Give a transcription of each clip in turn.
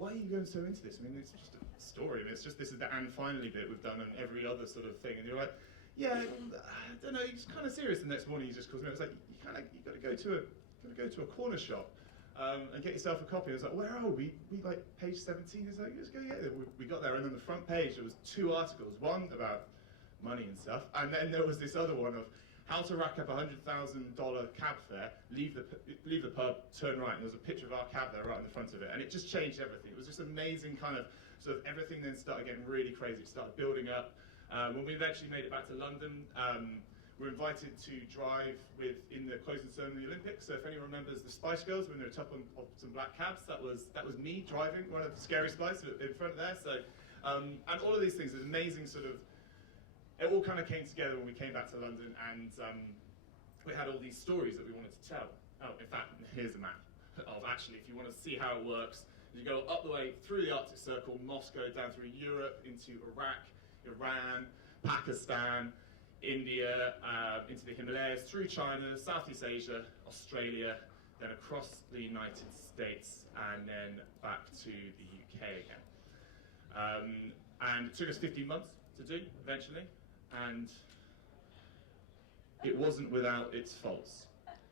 why are you going so into this? I mean, it's just a story. I mean, it's just this is the and finally bit we've done on every other sort of thing. And you're like, yeah, I don't know. He's kind of serious. The next morning he just calls me. I was like, you got to go to a corner shop and get yourself a copy. I was like, where are we? We like page 17. He's like, just go get it. We got there, and on the front page there was 2 articles. One about money and stuff, and then there was this other one of how to rack up $100,000 cab fare, leave the pub, turn right, and there was a picture of our cab there right in the front of it, and it just changed everything. It was just amazing kind of, sort of everything then started getting really crazy. It started building up. When we eventually made it back to London, we were invited to drive in the closing ceremony of the Olympics. So if anyone remembers the Spice Girls when they were top on some black cabs, that was me driving one of the scary Spice in front there. So, and all of these things, this amazing sort of, it all kind of came together when we came back to London, and we had all these stories that we wanted to tell. Oh, in fact, here's a map of actually, if you want to see how it works, you go up the way through the Arctic Circle, Moscow, down through Europe, into Iraq, Iran, Pakistan, India, into the Himalayas, through China, Southeast Asia, Australia, then across the United States, and then back to the UK again. And it took us 15 months to do, eventually. And it wasn't without its faults,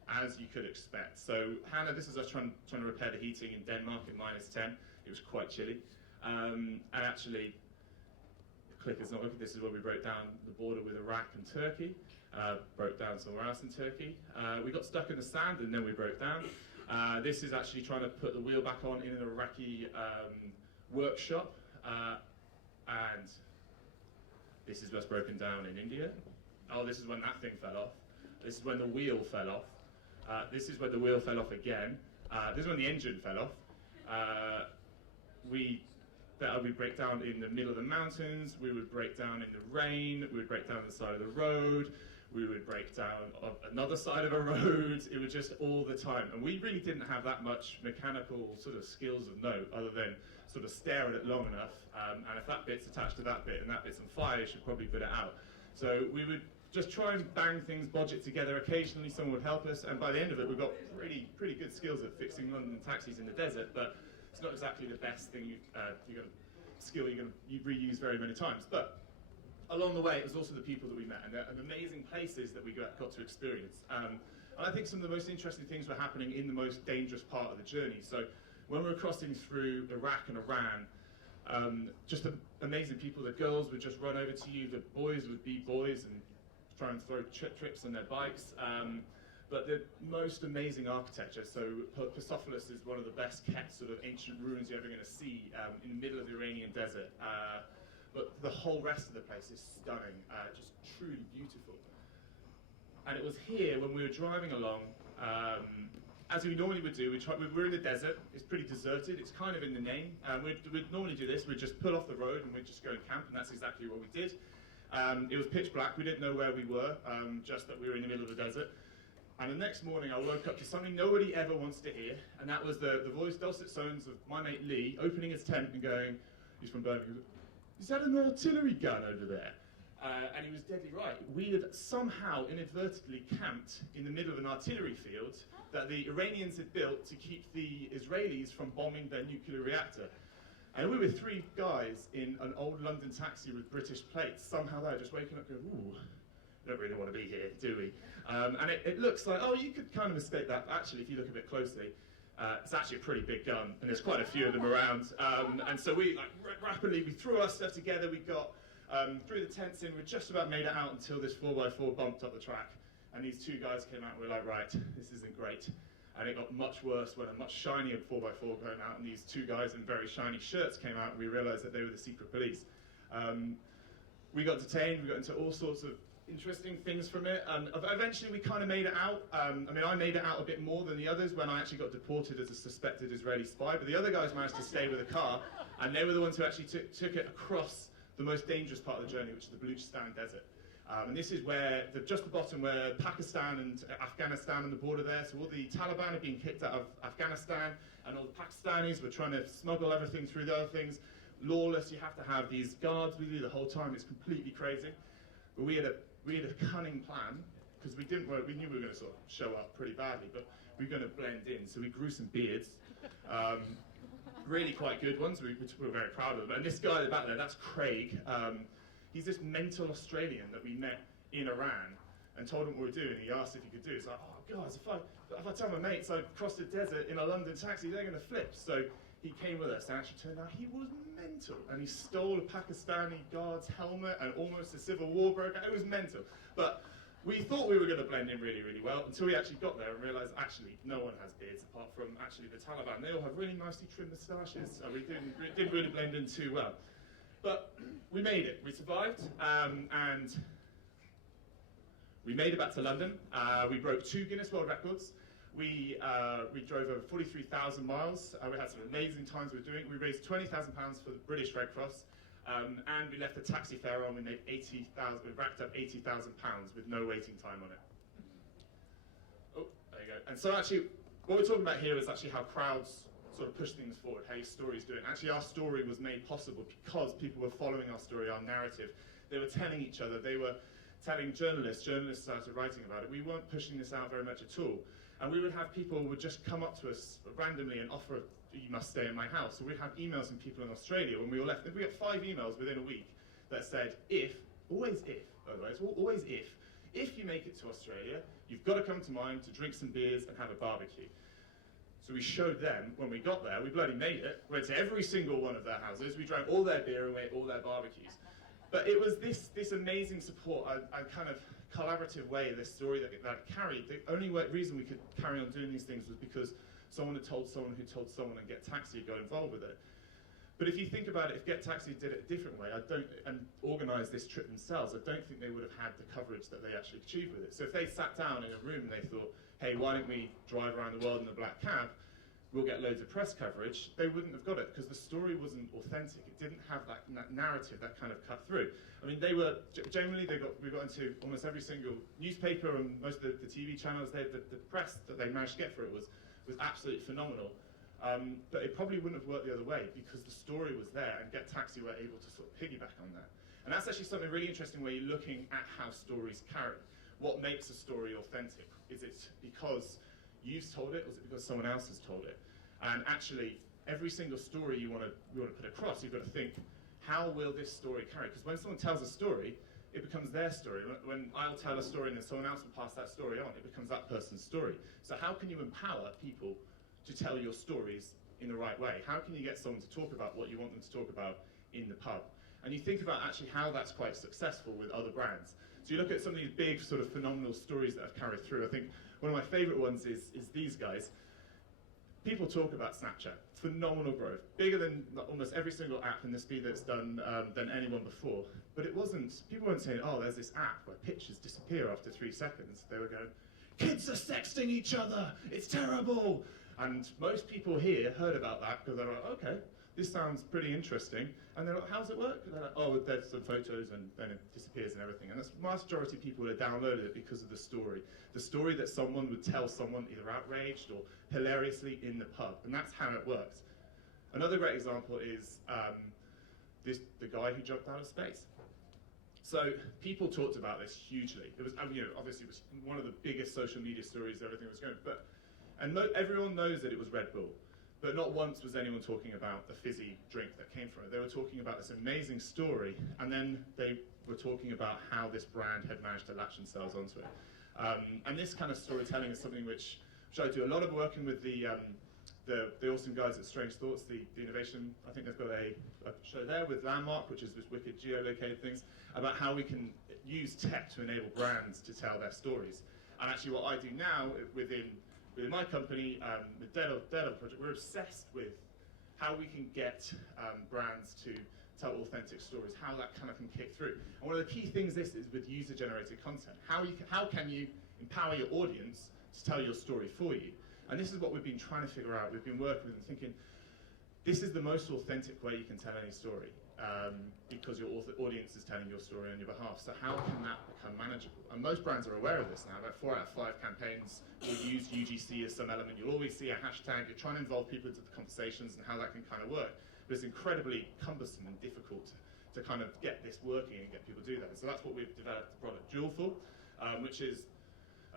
as you could expect. So Hannah, this is us trying to repair the heating in Denmark at -10. It was quite chilly. And actually, the clicker's not working. This is where we broke down the border with Iraq and Turkey, broke down somewhere else in Turkey. We got stuck in the sand and then we broke down. This is actually trying to put the wheel back on in an Iraqi workshop. And this is what's broken down in India. Oh, this is when that thing fell off. This is when the wheel fell off. This is when the wheel fell off again. This is when the engine fell off. We break down in the middle of the mountains. We would break down in the rain. We would break down the side of the road. We would break down on another side of a road. It was just all the time. And we really didn't have that much mechanical sort of skills of note other than sort of stare at it long enough. And if that bit's attached to that bit and that bit's on fire, you should probably put it out. So we would just try and bang things, bodge it together. Occasionally someone would help us. And by the end of it, we got pretty good skills at fixing London taxis in the desert. But it's not exactly the best thing you're going to reuse very many times. But along the way, it was also the people that we met and the amazing places that we got to experience. And I think some of the most interesting things were happening in the most dangerous part of the journey. So when we were crossing through Iraq and Iran, just amazing people. The girls would just run over to you. The boys would be boys and try and throw trips on their bikes. But the most amazing architecture. So Persepolis is one of the best kept sort of ancient ruins you're ever going to see in the middle of the Iranian desert. But the whole rest of the place is stunning, just truly beautiful. And it was here when we were driving along, as we normally would do, we're in the desert, it's pretty deserted, it's kind of in the name. We'd normally do this, we'd just pull off the road and we'd just go and camp, and that's exactly what we did. It was pitch black, we didn't know where we were, just that we were in the middle of the desert. And the next morning I woke up to something nobody ever wants to hear, and that was the voice, dulcet tones of my mate Lee, opening his tent and going, he's from Birmingham, is that an artillery gun over there? And he was deadly right. We had somehow inadvertently camped in the middle of an artillery field that the Iranians had built to keep the Israelis from bombing their nuclear reactor. And we were 3 guys in an old London taxi with British plates, somehow there, just waking up going, ooh, we don't really want to be here, do we? And it looks like, oh, you could kind of mistake that. But actually, if you look a bit closely, it's actually a pretty big gun, and there's quite a few of them around. And so we rapidly threw our stuff together. We got threw the tents in. We just about made it out until this 4x4 bumped up the track, and these 2 guys came out. And we were like, right, this isn't great. And it got much worse when a much shinier 4x4 came out, and these 2 guys in very shiny shirts came out. And we realised that they were the secret police. We got detained. We got into all sorts of interesting things from it, and eventually we kind of made it out. I mean, I made it out a bit more than the others when I actually got deported as a suspected Israeli spy, but the other guys managed to stay with the car, and they were the ones who actually took it across the most dangerous part of the journey, which is the Baluchistan desert. And this is where, just the bottom where Pakistan and Afghanistan on the border there, so all the Taliban are being kicked out of Afghanistan, and all the Pakistanis were trying to smuggle everything through the other things. Lawless, you have to have these guards with you the whole time, it's completely crazy. But we had a cunning plan, because we knew we were going to sort of show up pretty badly, but we were going to blend in. So we grew some beards, really quite good ones. We were very proud of them. And this guy back there, that's Craig. He's this mental Australian that we met in Iran and told him what we were doing. He asked if he could do it. It's like, oh, guys, if I tell my mates I crossed the desert in a London taxi, they're going to flip. So he came with us, and actually turned out he was mental. And he stole a Pakistani guard's helmet, and almost a civil war broke out. It was mental. But we thought we were going to blend in really, really well until we actually got there and realised actually no one has beards apart from actually the Taliban. They all have really nicely trimmed moustaches. We didn't really blend in too well. But we made it. We survived, and we made it back to London. We broke 2 Guinness World Records. We drove over 43,000 miles. We had some amazing times we were doing. We raised £20,000 for the British Red Cross, and we left the taxi fare on. We made we racked up £80,000 with no waiting time on it. Oh, there you go. And so actually, what we're talking about here is actually how crowds sort of push things forward, how your stories do it. And actually, our story was made possible because people were following our story, our narrative. They were telling each other. They were telling journalists. Journalists started writing about it. We weren't pushing this out very much at all. And we would have people who would just come up to us randomly and offer, you must stay in my house. So we'd have emails from people in Australia when we were left. We got 5 emails within a week that said, always if, by the way, it's always if you make it to Australia, you've got to come to mine to drink some beers and have a barbecue. So we showed them, when we got there, we bloody made it. We went to every single one of their houses, we drank all their beer and we ate all their barbecues. But it was this amazing support, a kind of collaborative way, this story that carried. The only reason we could carry on doing these things was because someone had told someone who told someone, and Get Taxi got involved with it. But if you think about it, if Get Taxi did it a different way, and organised this trip themselves, I don't think they would have had the coverage that they actually achieved with it. So if they sat down in a room and they thought, hey, why don't we drive around the world in a black cab, we'll get loads of press coverage, they wouldn't have got it because the story wasn't authentic. It didn't have that narrative that kind of cut through. I mean, they were, generally, we got into almost every single newspaper and most of the TV channels. The press that they managed to get for it was absolutely phenomenal. But it probably wouldn't have worked the other way because the story was there, and Get Taxi were able to sort of piggyback on that. And that's actually something really interesting where you're looking at how stories carry. What makes a story authentic? Is it because you've told it, or is it because someone else has told it? And actually, every single story you want to put across, you've got to think, how will this story carry? Because when someone tells a story, it becomes their story. When I'll tell a story and then someone else will pass that story on, it becomes that person's story. So how can you empower people to tell your stories in the right way? How can you get someone to talk about what you want them to talk about in the pub? And you think about actually how that's quite successful with other brands. So you look at some of these big sort of phenomenal stories that have carried through. I think one of my favorite ones is these guys. People talk about Snapchat, phenomenal growth, bigger than almost every single app in the speed that it's done than anyone before. But it wasn't, people weren't saying, oh, there's this app where pictures disappear after 3 seconds. They were going, kids are sexting each other, it's terrible. And most people here heard about that because they're like, okay, this sounds pretty interesting. And they're like, how's it work? And they're like, oh, there's some photos and then it disappears and everything. And the majority of people would have downloaded it because of the story. The story that someone would tell someone either outraged or hilariously in the pub. And that's how it works. Another great example is the guy who jumped out of space. So people talked about this hugely. It was, obviously it was one of the biggest social media stories everything was going. And everyone knows that it was Red Bull. But not once was anyone talking about the fizzy drink that came from it. They were talking about this amazing story, and then they were talking about how this brand had managed to latch themselves onto it. And this kind of storytelling is something which I do a lot of working with the awesome guys at Strange Thoughts, the innovation. I think they've got a show there with Landmark, which is this wicked geolocated things, about how we can use tech to enable brands to tell their stories. And actually what I do now within my company, the Duel project, we're obsessed with how we can get brands to tell authentic stories, how that kind of can kick through. And one of the key things is with user-generated content. How can you empower your audience to tell your story for you? And this is what we've been trying to figure out. We've been working with and thinking, this is the most authentic way you can tell any story, because your audience is telling your story on your behalf. So how can that become manageable? And most brands are aware of this now. About 4 out of 5 campaigns will use UGC as some element. You'll always see a hashtag. You're trying to involve people into the conversations and how that can kind of work. But it's incredibly cumbersome and difficult to kind of get this working and get people to do that. So that's what we've developed the product Duel for, which is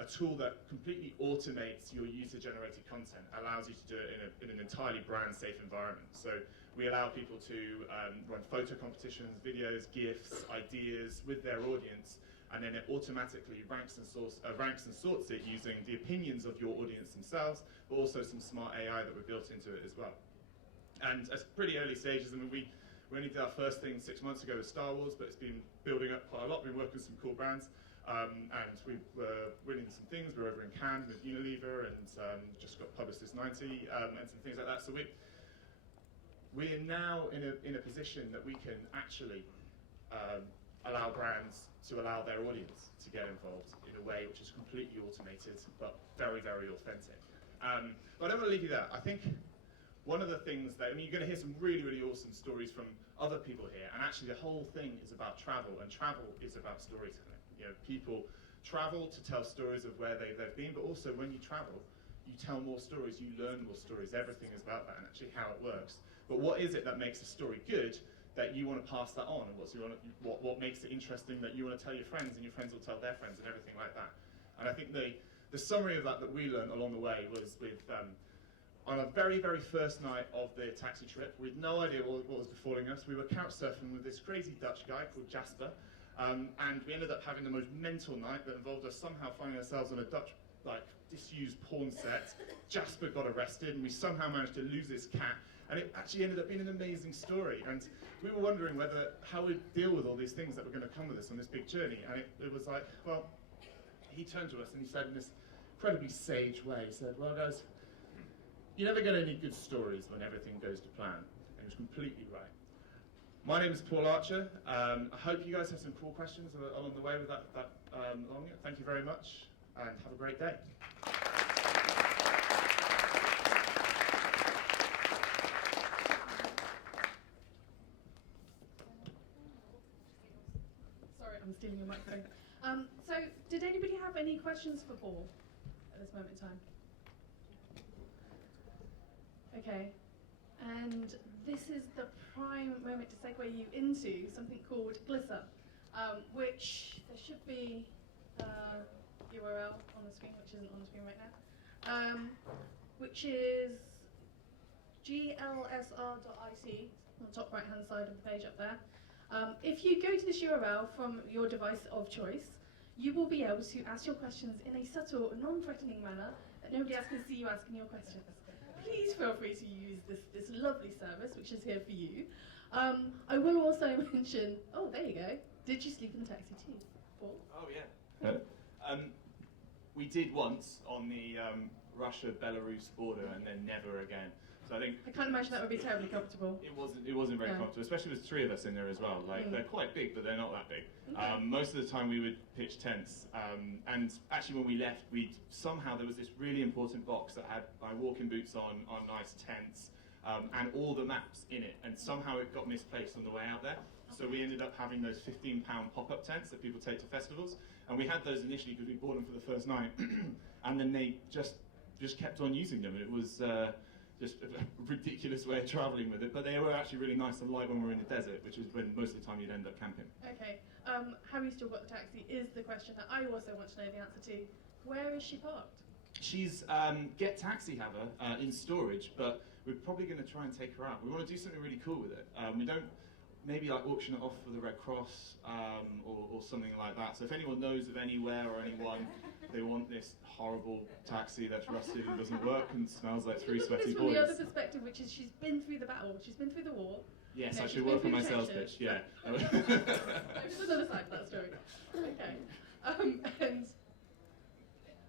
a tool that completely automates your user-generated content, allows you to do it in an entirely brand-safe environment. So we allow people to run photo competitions, videos, GIFs, ideas with their audience, and then it automatically ranks and sorts it using the opinions of your audience themselves, but also some smart AI that we built into it as well. And at pretty early stages, I mean, we only did our first thing 6 months ago with Star Wars, but it's been building up quite a lot. We've been working with some cool brands, and we were winning some things. We're over in Cannes with Unilever, and just got Publicis 90, and some things like that. So we're now in a position that we can actually allow brands to allow their audience to get involved in a way which is completely automated, but very, very authentic. But I don't want to leave you there. I think one of the things that, I mean, you're going to hear some really, really awesome stories from other people here, and actually the whole thing is about travel, and travel is about storytelling. You know, people travel to tell stories of where they've been, but also when you travel, you tell more stories, you learn more stories. Everything is about that, and actually how it works. But what is it that makes a story good, that you want to pass that on, and what makes it interesting that you want to tell your friends, and your friends will tell their friends, and everything like that. And I think the summary of that we learned along the way was with on a very, very first night of the taxi trip, we had no idea what was befalling us. We were couch surfing with this crazy Dutch guy called Jasper, and we ended up having the most mental night that involved us somehow finding ourselves on a Dutch, like, disused porn set. Jasper got arrested, and we somehow managed to lose his cat, and it actually ended up being an amazing story. And we were wondering how we'd deal with all these things that were going to come with us on this big journey. And it was like, well, he turned to us and he said in this incredibly sage way, he said, well, guys, you're never going to need good stories when everything goes to plan. And he was completely right. My name is Paul Archer. I hope you guys have some cool questions along the way with that along it. Thank you very much, and have a great day. Sorry, I'm stealing your microphone. So, did anybody have any questions for Paul at this moment in time? Okay, and this is the prime moment to segue you into something called Glisser, which there should be URL on the screen, which isn't on the screen right now, which is glsr.it, on the top right hand side of the page up there. If you go to this URL from your device of choice, you will be able to ask your questions in a subtle, non-threatening manner that nobody else can see you asking your questions. Please feel free to use this lovely service, which is here for you. I will also mention, oh, there you go. Did you sleep in the taxi too, Paul? Oh, yeah. We did once on the Russia-Belarus border, and then never again. So I can't imagine that would be terribly comfortable. It wasn't very comfortable, especially with 3 of us in there as well. Like they're quite big, but they're not that big. Okay. Most of the time we would pitch tents, and actually when we left, somehow there was this really important box that had my walking boots on nice tents, and all the maps in it, and somehow it got misplaced on the way out there. So we ended up having those £15 pop-up tents that people take to festivals, and we had those initially because we bought them for the first night, and then they just kept on using them. It was just a ridiculous way of travelling with it, but they were actually really nice and light when we were in the desert, which is when most of the time you'd end up camping. Okay, how you still got the taxi is the question that I also want to know the answer to. Where is she parked? She's Get Taxi have her in storage, but we're probably going to try and take her out. We want to do something really cool with it. We don't maybe like auction it off for the Red Cross or something like that. So if anyone knows of anywhere or anyone, they want this horrible taxi that's rusted and doesn't work and smells like 3 sweaty boys. From the other perspective, which is she's been through the battle, she's been through the war. Yes, I should work on my sales pitch, yeah. There's another side to that story. Okay.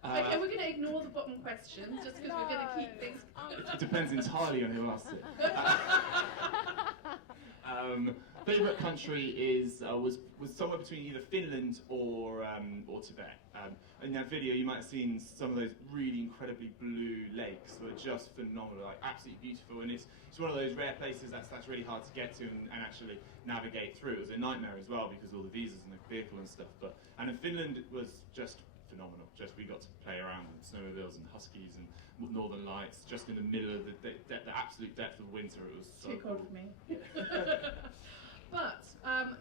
Okay, we're going to ignore the bottom question just because we're going to keep things. It depends entirely on who asks it. Favourite country was somewhere between either Finland or Tibet. In that video, you might have seen some of those really incredibly blue lakes that are just phenomenal, like absolutely beautiful. And it's one of those rare places that's really hard to get to and actually navigate through. It was a nightmare as well because of all the visas and the vehicle and stuff. And in Finland, it was just phenomenal. Just we got to play around with snowmobiles and huskies and northern lights, just in the middle of the absolute depth of winter. It was so too cold for me. But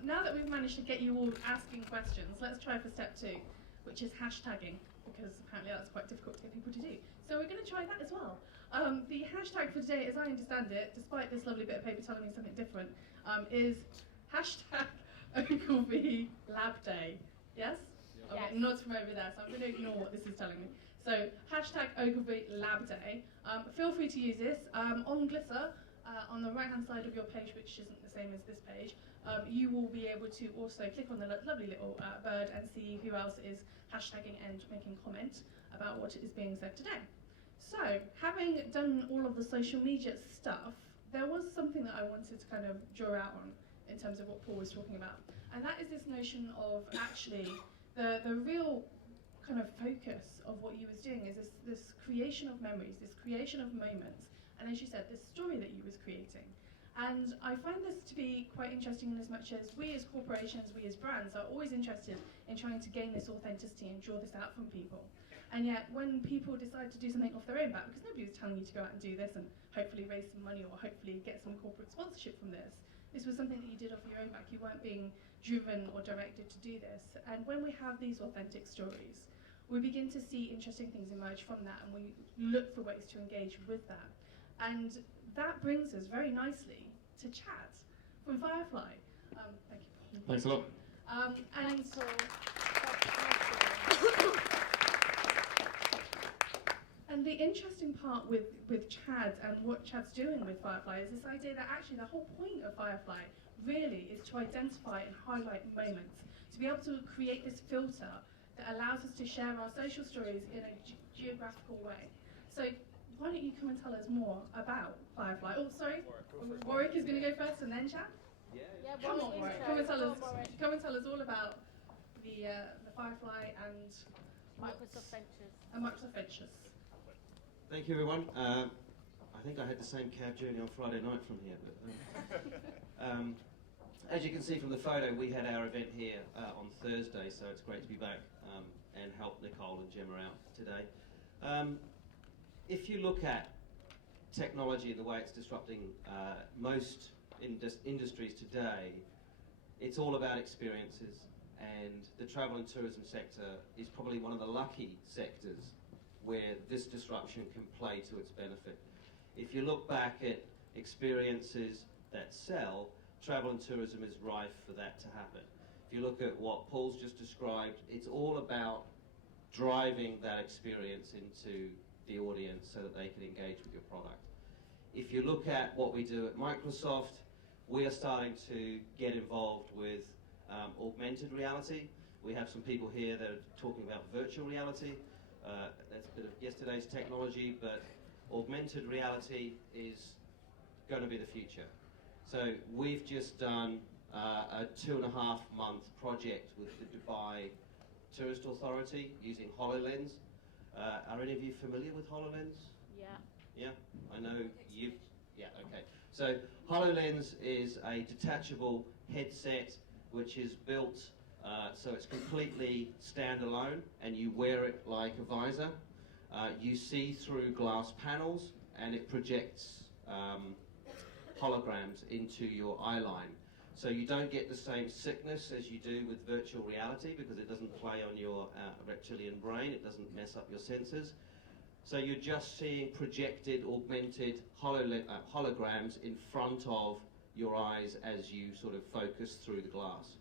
now that we've managed to get you all asking questions, let's try for step 2, which is hashtagging. because apparently that's quite difficult to get people to do. So we're going to try that as well. The hashtag for today, as I understand it, despite this lovely bit of paper telling me something different, is hashtag Ogilvy Lab Day. Yes? Yes. Okay, nods from over there, so I'm going to ignore what this is telling me. So hashtag Ogilvy Lab Day. Feel free to use this. On Glitter, on the right-hand side of your page, which isn't the same as this page, you will be able to also click on the lovely little bird and see who else is hashtagging and making comment about what is being said today. So, having done all of the social media stuff, there was something that I wanted to kind of draw out on in terms of what Paul was talking about. And that is this notion of actually the real kind of focus of what you was doing is this creation of memories, this creation of moments, and as you said, this story that you was creating. And I find this to be quite interesting in as much as we as corporations, we as brands are always interested in trying to gain this authenticity and draw this out from people. And yet when people decide to do something off their own back, because nobody was telling you to go out and do this and hopefully raise some money or hopefully get some corporate sponsorship from this, this was something that you did off your own back. You weren't being driven or directed to do this. And when we have these authentic stories, we begin to see interesting things emerge from that, and we look for ways to engage with that. And that brings us very nicely to Chad from Firefly. Thank you, Paul. Thanks a lot. And And the interesting part with Chad and what Chad's doing with Firefly is this idea that actually the whole point of Firefly really is to identify and highlight moments, to be able to create this filter that allows us to share our social stories in a geographical way. So why don't you come and tell us more about Firefly? Oh, sorry, Warwick is going to go first and then Chad? Yeah, Come on, Warwick, come and tell us all about the Firefly and Microsoft Ventures. Microsoft Ventures. Thank you, everyone. I think I had the same cab journey on Friday night from here. But, as you can see from the photo, we had our event here on Thursday, so it's great to be back and help Nicole and Gemma out today. If you look at technology and the way it's disrupting most industries today, it's all about experiences, and the travel and tourism sector is probably one of the lucky sectors where this disruption can play to its benefit. If you look back at experiences that sell, travel and tourism is rife for that to happen. If you look at what Paul's just described, it's all about driving that experience into the audience so that they can engage with your product. If you look at what we do at Microsoft, we are starting to get involved with augmented reality. We have some people here that are talking about virtual reality. That's a bit of yesterday's technology, but augmented reality is going to be the future. So we've just done a 2.5-month project with the Dubai Tourist Authority using HoloLens. Are any of you familiar with HoloLens? Yeah. Yeah, I know you. Yeah, okay. So HoloLens is a detachable headset which is built so it's completely standalone, and you wear it like a visor. You see through glass panels, and it projects holograms into your eye line. So you don't get the same sickness as you do with virtual reality because it doesn't play on your reptilian brain, it doesn't mess up your senses. So you're just seeing projected, augmented holograms in front of your eyes as you sort of focus through the glass.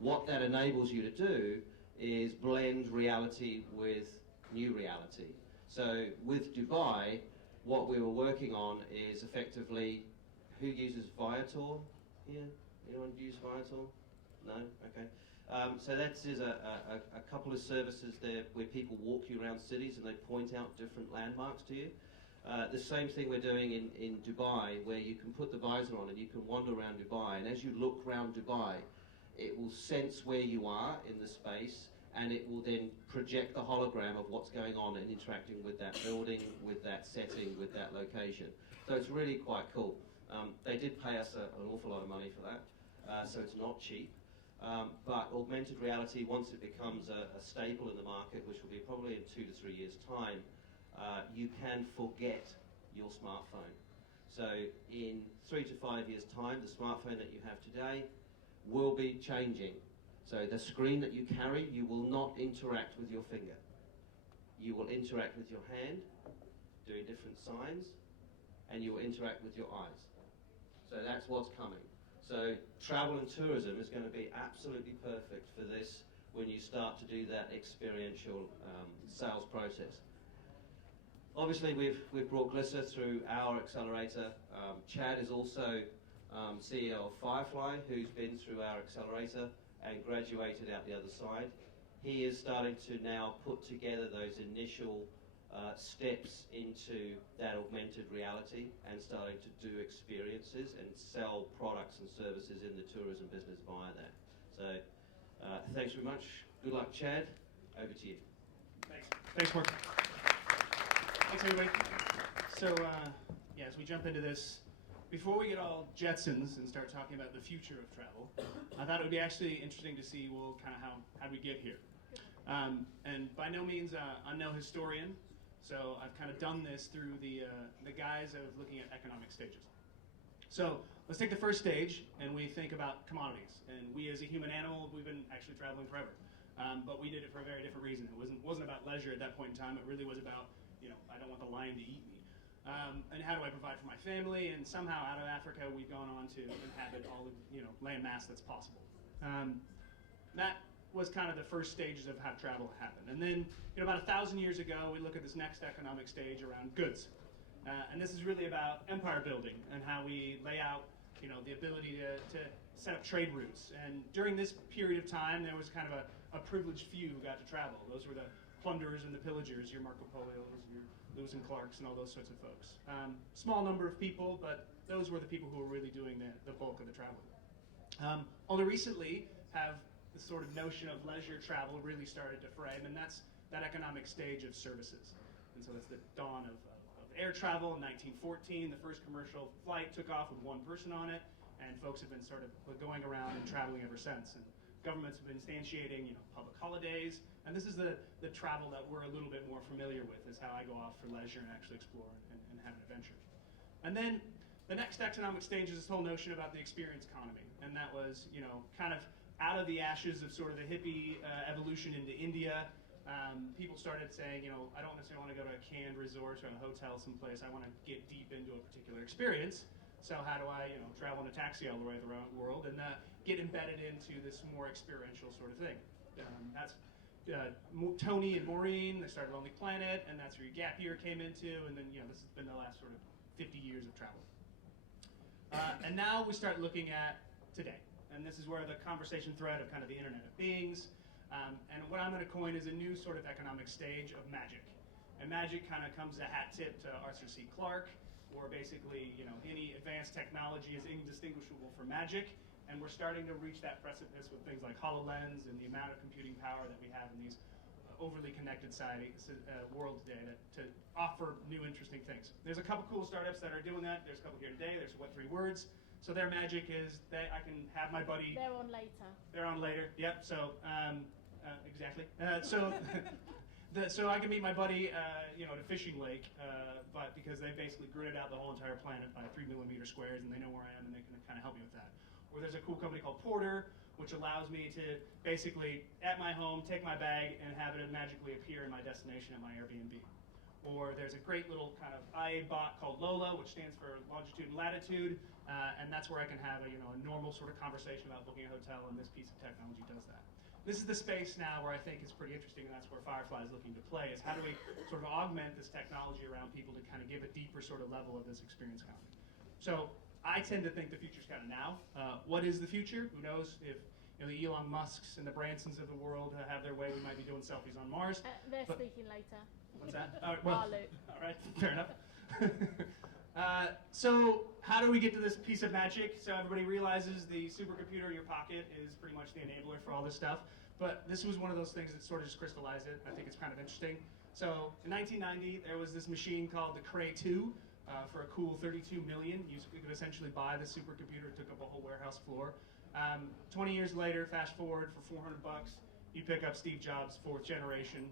What that enables you to do is blend reality with new reality. So with Dubai, what we were working on is effectively, who uses Viator here? Anyone use Viator? No? Okay. So that's a couple of services there where people walk you around cities and they point out different landmarks to you. The same thing we're doing in Dubai, where you can put the visor on and you can wander around Dubai, and as you look around Dubai, it will sense where you are in the space, and it will then project the hologram of what's going on and interacting with that building, with that setting, with that location. So it's really quite cool. They did pay us an awful lot of money for that, so it's not cheap. But augmented reality, once it becomes a staple in the market, which will be probably in 2 to 3 years' time, you can forget your smartphone. So in 3 to 5 years' time, the smartphone that you have today will be changing. So the screen that you carry, you will not interact with your finger. You will interact with your hand, doing different signs, and you will interact with your eyes. So that's what's coming. So travel and tourism is going to be absolutely perfect for this when you start to do that experiential sales process. Obviously, we've brought Glissa through our accelerator. Chad is also CEO of Firefly, who's been through our accelerator and graduated out the other side. He is starting to now put together those initial steps into that augmented reality and starting to do experiences and sell products and services in the tourism business via that. So thanks very much. Good luck, Chad. Over to you. Thanks. Thanks, Mark. Thanks, everybody. So, as we jump into this, before we get all Jetsons and start talking about the future of travel, I thought it would be actually interesting to see, well, kind of how we get here. And by no means, I'm no historian, so I've kind of done this through the guise of looking at economic stages. So let's take the first stage, and we think about commodities. And we, as a human animal, we've been actually traveling forever, but we did it for a very different reason. It wasn't about leisure at that point in time. It really was about, I don't want the lion to eat me. And how do I provide for my family? And somehow out of Africa, we've gone on to inhabit all the land mass that's possible. That was kind of the first stages of how travel happened. And then about 1,000 years ago, we look at this next economic stage around goods. And this is really about empire building and how we lay out the ability to set up trade routes. And during this period of time, there was kind of a privileged few who got to travel. Those were the plunderers and the pillagers, your Marco Polos, your Lewis and Clarks, and all those sorts of folks. Small number of people, but those were the people who were really doing the bulk of the travel. Only recently have the sort of notion of leisure travel really started to frame, and that's that economic stage of services. And so that's the dawn of air travel in 1914. The first commercial flight took off with one person on it, and folks have been sort of going around and traveling ever since. And governments have been instantiating public holidays, and this is the travel that we're a little bit more familiar with, is how I go off for leisure and actually explore and have an adventure. And then the next economic stage is this whole notion about the experience economy, and that was kind of out of the ashes of sort of the hippie evolution into India. People started saying, I don't necessarily want to go to a canned resort or a hotel someplace. I want to get deep into a particular experience. So how do I, travel in a taxi all the way around the world and get embedded into this more experiential sort of thing? That's Tony and Maureen. They started Lonely Planet, and that's where your Gap Year came into. And then, this has been the last sort of 50 years of travel. And now we start looking at today. And this is where the conversation thread of kind of the Internet of Things. And what I'm going to coin is a new sort of economic stage of magic. And magic kind of comes a hat tip to Arthur C. Clarke, or basically, any advanced technology is indistinguishable from magic. And we're starting to reach that precipice with things like HoloLens and the amount of computing power that we have in these overly connected world today to offer new interesting things. There's a couple cool startups that are doing that. There's a couple here today. There's What 3 Words. So their magic is that I can have my buddy. They're on later. They're on later. Yep. So exactly. So I can meet my buddy, at a fishing lake, but because they basically gridded out the whole entire planet by 3 millimeter squares, and they know where I am, and they can kind of help me with that. Or there's a cool company called Porter, which allows me to basically at my home take my bag and have it magically appear in my destination at my Airbnb. Or there's a great little kind of IA bot called Lola, which stands for longitude and latitude, and that's where I can have a normal sort of conversation about booking a hotel, and this piece of technology does that. This is the space now where I think is pretty interesting, and that's where Firefly is looking to play, is how do we sort of augment this technology around people to kind of give a deeper sort of level of this experience economy. So I tend to think the future's kind of now. What is the future? Who knows? If the Elon Musks and the Bransons of the world have their way, we might be doing selfies on Mars. They're speaking later. What's that? All right, fair enough. So how do we get to this piece of magic? So everybody realizes the supercomputer in your pocket is pretty much the enabler for all this stuff. But this was one of those things that sort of just crystallized it. I think it's kind of interesting. So in 1990, there was this machine called the Cray 2 for a cool $32 million. You could essentially buy the supercomputer. It took up a whole warehouse floor. 20 years later, fast forward, for $400, you pick up Steve Jobs' 4th generation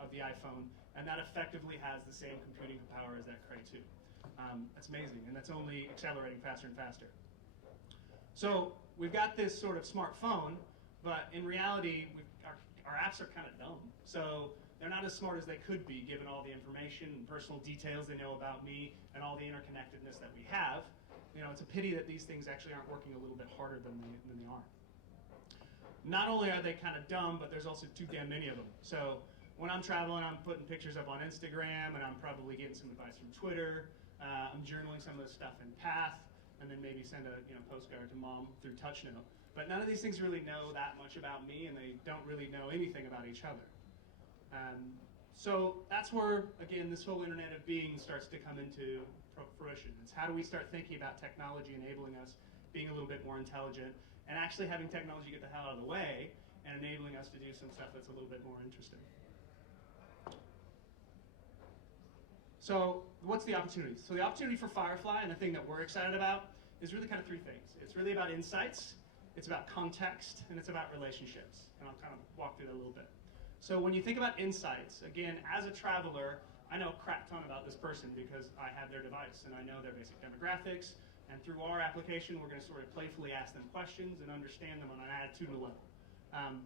of the iPhone, and that effectively has the same computing power as that Cray 2. That's amazing, and that's only accelerating faster and faster. So we've got this sort of smartphone, but in reality, our apps are kind of dumb. So they're not as smart as they could be given all the information and personal details they know about me and all the interconnectedness that we have. It's a pity that these things actually aren't working a little bit harder than they are. Not only are they kind of dumb, but there's also too damn many of them. So when I'm traveling, I'm putting pictures up on Instagram, and I'm probably getting some advice from Twitter. I'm journaling some of the stuff in Path, and then maybe send a postcard to mom through TouchNote. But none of these things really know that much about me, and they don't really know anything about each other. So that's where, again, this whole Internet of Being starts to come into fruition. It's how do we start thinking about technology enabling us being a little bit more intelligent, and actually having technology get the hell out of the way and enabling us to do some stuff that's a little bit more interesting. So what's the opportunity? So the opportunity for Firefly, and the thing that we're excited about, is really kind of three things. It's really about insights, it's about context, and it's about relationships. And I'll kind of walk through that a little bit. So when you think about insights, again, as a traveler, I know a crap ton about this person because I have their device and I know their basic demographics. And through our application, we're going to sort of playfully ask them questions and understand them on an attitudinal level.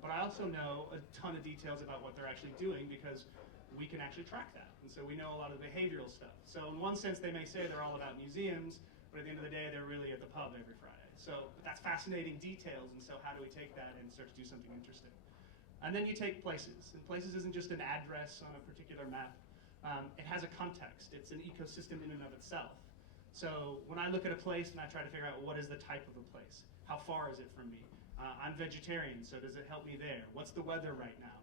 But I also know a ton of details about what they're actually doing because we can actually track that. And so we know a lot of the behavioral stuff. So in one sense, they may say they're all about museums, but at the end of the day, they're really at the pub every Friday. So that's fascinating details, and so how do we take that and start to do something interesting? And then you take places, and places isn't just an address on a particular map. It has a context. It's an ecosystem in and of itself. So when I look at a place and I try to figure out what is the type of a place, how far is it from me? I'm vegetarian, so does it help me there? What's the weather right now?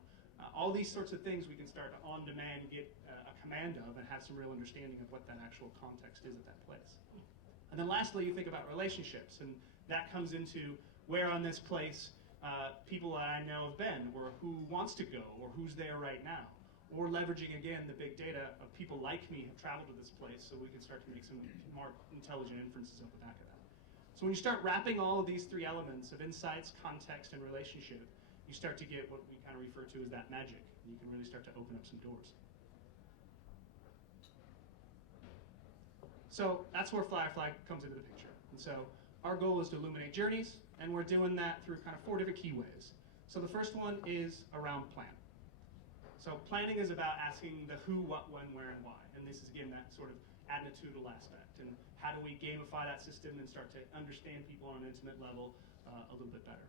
All these sorts of things we can start to on demand get a command of and have some real understanding of what that actual context is at that place. And then lastly, you think about relationships, and that comes into where on this place people that I know have been, or who wants to go, or who's there right now. Or leveraging, again, the big data of people like me have traveled to this place so we can start to make some more intelligent inferences off the back of that. So when you start wrapping all of these three elements of insights, context, and relationship, you start to get what we kind of refer to as that magic. And you can really start to open up some doors. So that's where Firefly comes into the picture. And so our goal is to illuminate journeys, and we're doing that through kind of 4 different key ways. So the first one is around plan. So planning is about asking the who, what, when, where, and why. And this is, again, that sort of attitudinal aspect. And how do we gamify that system and start to understand people on an intimate level a little bit better.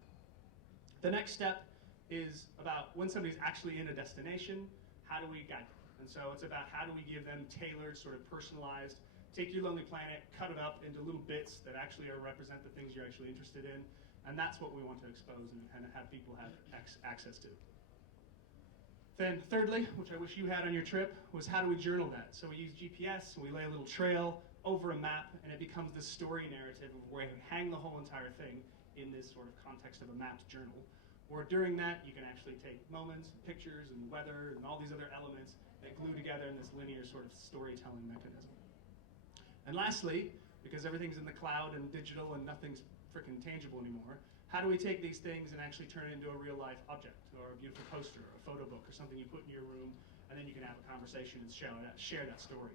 The next step is about when somebody's actually in a destination, how do we guide them? And so it's about how do we give them tailored, sort of personalized, take your Lonely Planet, cut it up into little bits that actually represent the things you're actually interested in. And that's what we want to expose and have people have access to. Then thirdly, which I wish you had on your trip, was how do we journal that? So we use GPS, and we lay a little trail over a map, and it becomes this story narrative of where we hang the whole entire thing in this sort of context of a mapped journal. Or during that, you can actually take moments, pictures, and weather, and all these other elements that glue together in this linear sort of storytelling mechanism. And lastly, because everything's in the cloud and digital and nothing's freaking tangible anymore, how do we take these things and actually turn it into a real-life object, or a beautiful poster, or a photo book, or something you put in your room, and then you can have a conversation and share that story.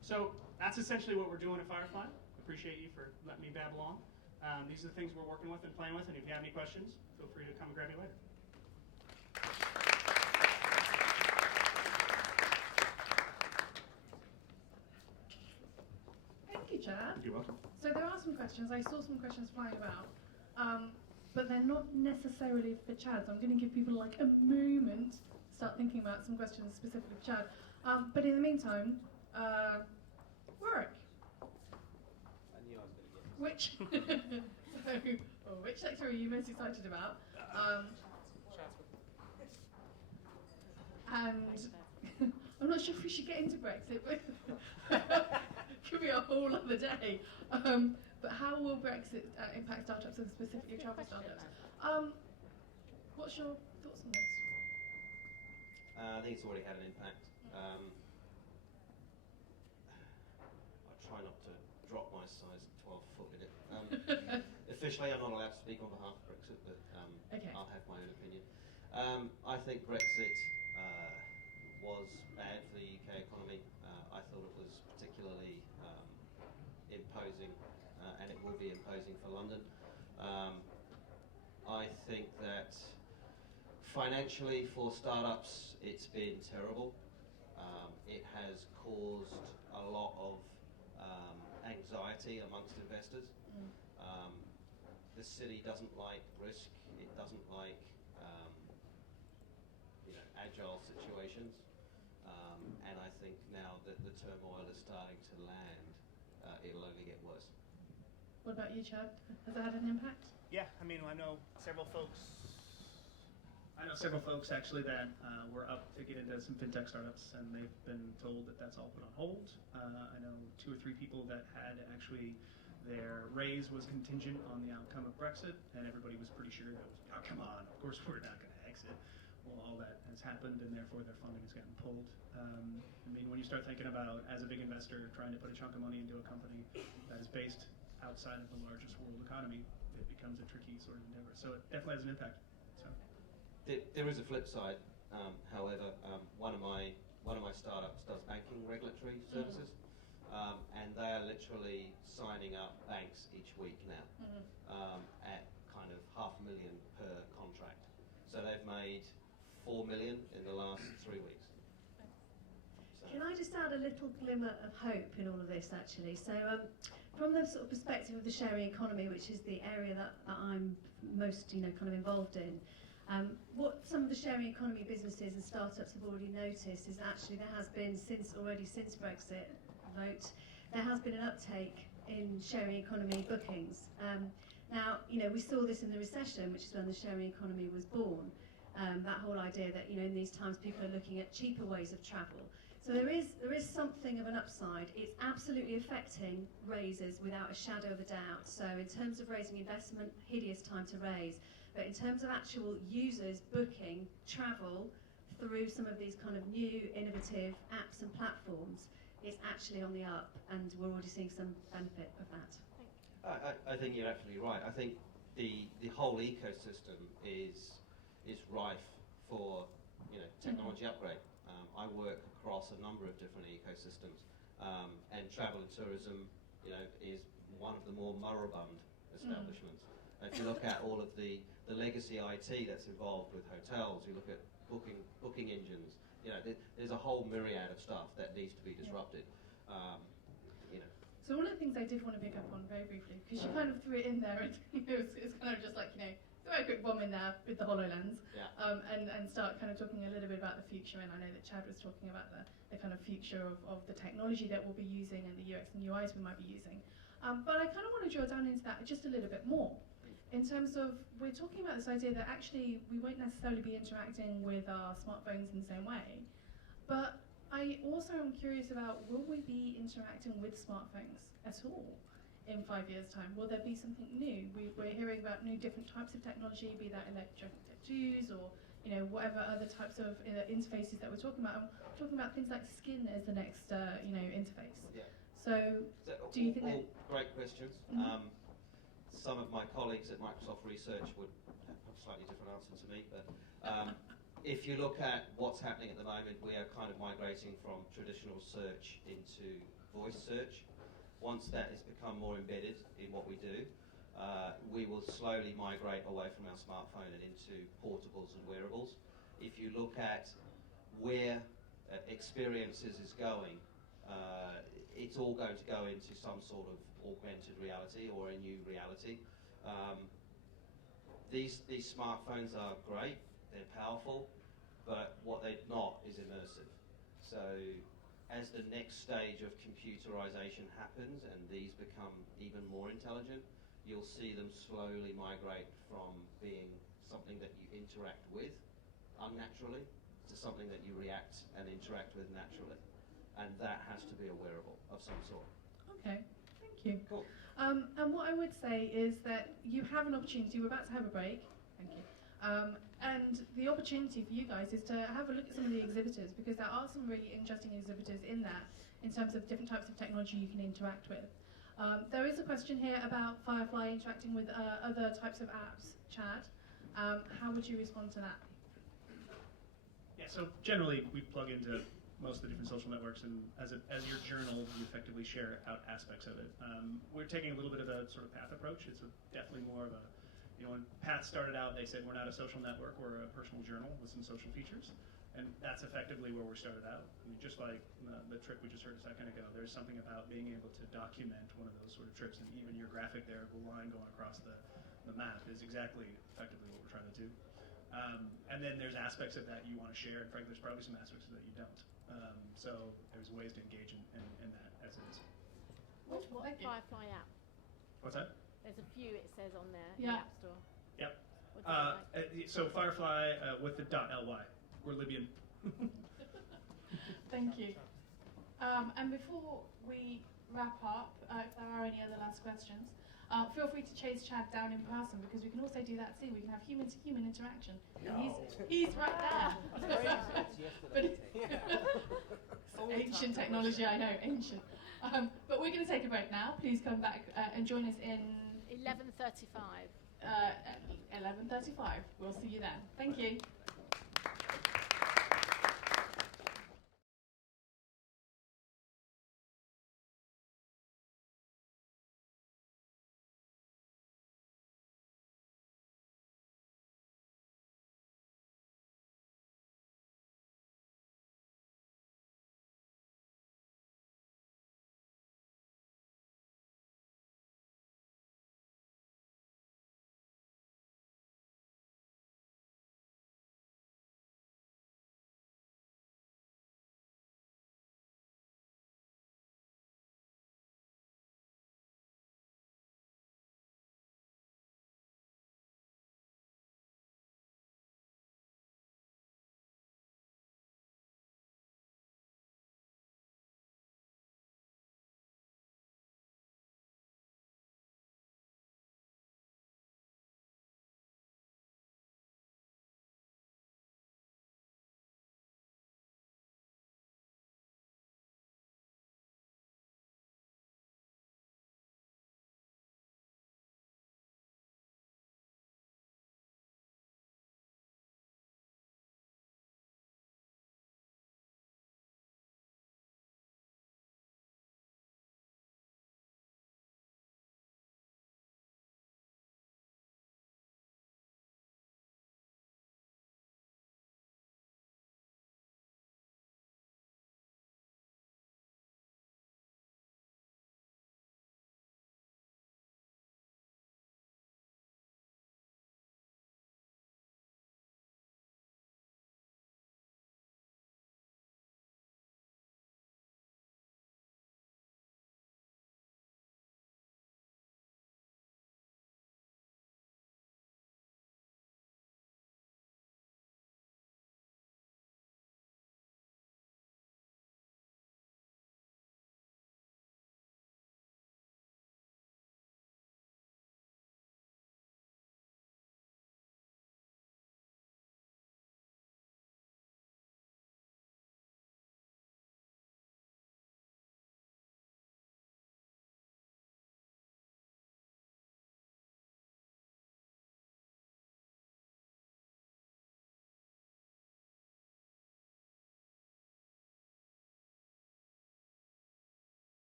So that's essentially what we're doing at Firefly. Appreciate you for letting me babble on. These are the things we're working with and playing with, and if you have any questions, feel free to come and grab me later. Thank you, Chad. You're welcome. So there are some questions. I saw some questions flying about, but they're not necessarily for Chad. So I'm going to give people like a moment to start thinking about some questions specifically for Chad. But in the meantime, Warwick. I knew I was going to get this. Which sector are you most excited about? And I'm not sure if we should get into Brexit, but could be a whole other day. But how will Brexit impact startups and specifically travel startups? What's your thoughts on this? I think it's already had an impact. I try not to drop my size 12-foot in it. Officially, I'm not allowed to speak on behalf of Brexit, but Okay. I'll have my own opinion. I think Brexit was bad for the UK economy. I thought it was particularly imposing, and it will be imposing for London. I think that Financially, for startups, it's been terrible. It has caused a lot of anxiety amongst investors. The city doesn't like risk. It doesn't like agile situations. And I think now that the turmoil is starting to land, it'll only get worse. What about you, Chad? Has that had an impact? Yeah, I mean, I know several folks actually that were up to get into some fintech startups, and they've been told that that's all put on hold. I know 2 or 3 people that had actually their raise was contingent on the outcome of Brexit, and everybody was pretty sure that was, oh, come on, of course we're not going to exit. Well, all that has happened, and therefore their funding has gotten pulled. I mean, when you start thinking about, as a big investor, trying to put a chunk of money into a company that is based outside of the largest world economy, it becomes a tricky sort of endeavor. So it definitely has an impact. So There is a flip side. However, one of my startups does banking regulatory services, and they are literally signing up banks each week now at kind of $500,000 per contract. So they've made $4 million in the last 3 weeks. Can I just add a little glimmer of hope in all of this, actually? So from the sort of perspective of the sharing economy, which is the area that I'm most kind of involved in, what some of the sharing economy businesses and startups have already noticed is actually there has been, since Brexit vote, there has been an uptake in sharing economy bookings. Now, we saw this in the recession, which is when the sharing economy was born. That whole idea that, in these times people are looking at cheaper ways of travel. So there is something of an upside. It's absolutely affecting raisers without a shadow of a doubt. So in terms of raising investment, hideous time to raise. But in terms of actual users booking travel through some of these kind of new innovative apps and platforms, it's actually on the up, and we're already seeing some benefit of that. I think you're absolutely right. I think the whole ecosystem is rife for technology upgrade. I work across a number of different ecosystems, and travel and tourism, is one of the more moribund establishments. If you look at all of the legacy IT that's involved with hotels, you look at booking engines. There's a whole myriad of stuff that needs to be disrupted. So one of the things I did want to pick up on very briefly, because you kind of threw it in there, and it's kind of just like throw a quick bomb in there with the HoloLens, and start kind of talking a little bit about the future. And I know that Chad was talking about the kind of future of the technology that we'll be using and the UX and UIs we might be using. But I kind of want to drill down into that just a little bit more. In terms of, we're talking about this idea that actually we won't necessarily be interacting with our smartphones in the same way, but I also am curious about, will we be interacting with smartphones at all in 5 years' time? Will there be something new? We're hearing about new different types of technology, be that electric tattoos or whatever other types of interfaces that we're talking about. I'm talking about things like skin as the next interface. Yeah. So do you think all great questions. Some of my colleagues at Microsoft Research would have a slightly different answer to me, but if you look at what's happening at the moment, we are kind of migrating from traditional search into voice search. Once that has become more embedded in what we do, we will slowly migrate away from our smartphone and into portables and wearables. If you look at where experiences is going, it's all going to go into some sort of augmented reality or a new reality. These smartphones are great, they're powerful, but what they're not is immersive. So as the next stage of computerization happens and these become even more intelligent, you'll see them slowly migrate from being something that you interact with unnaturally to something that you react and interact with naturally. And that has to be a wearable of some sort. Okay, thank you. Cool. And what I would say is that you have an opportunity, we're about to have a break, thank you. And the opportunity for you guys is to have a look at some of the exhibitors, because there are some really interesting exhibitors in there in terms of different types of technology you can interact with. There is a question here about Firefly interacting with other types of apps. Chad, how would you respond to that? Yeah, so generally we plug into most of the different social networks, and as your journal, you effectively share out aspects of it. We're taking a little bit of a sort of path approach. It's definitely more of a When Pat started out, they said we're not a social network, we're a personal journal with some social features. And that's effectively where we started out. Just like the trip we just heard a second ago, there's something about being able to document one of those sort of trips, and even your graphic there, the line going across the map is exactly effectively what we're trying to do. And then there's aspects of that you want to share, and frankly, there's probably some aspects of that you don't. So there's ways to engage in that as it is. What's Thank you. Firefly app? What's that? There's a few it says on there in Yeah. the App Store. Yep. What's it like? So Firefly with the .ly. We're Libyan. Thank you. And before we wrap up, if there are any other last questions, feel free to chase Chad down in person, because we can also do that too. We can have human-to-human interaction. And he's right there. But it's ancient technology, I know, ancient. But we're going to take a break now. Please come back and join us in 11:35. 11:35. We'll see you then. Thank you.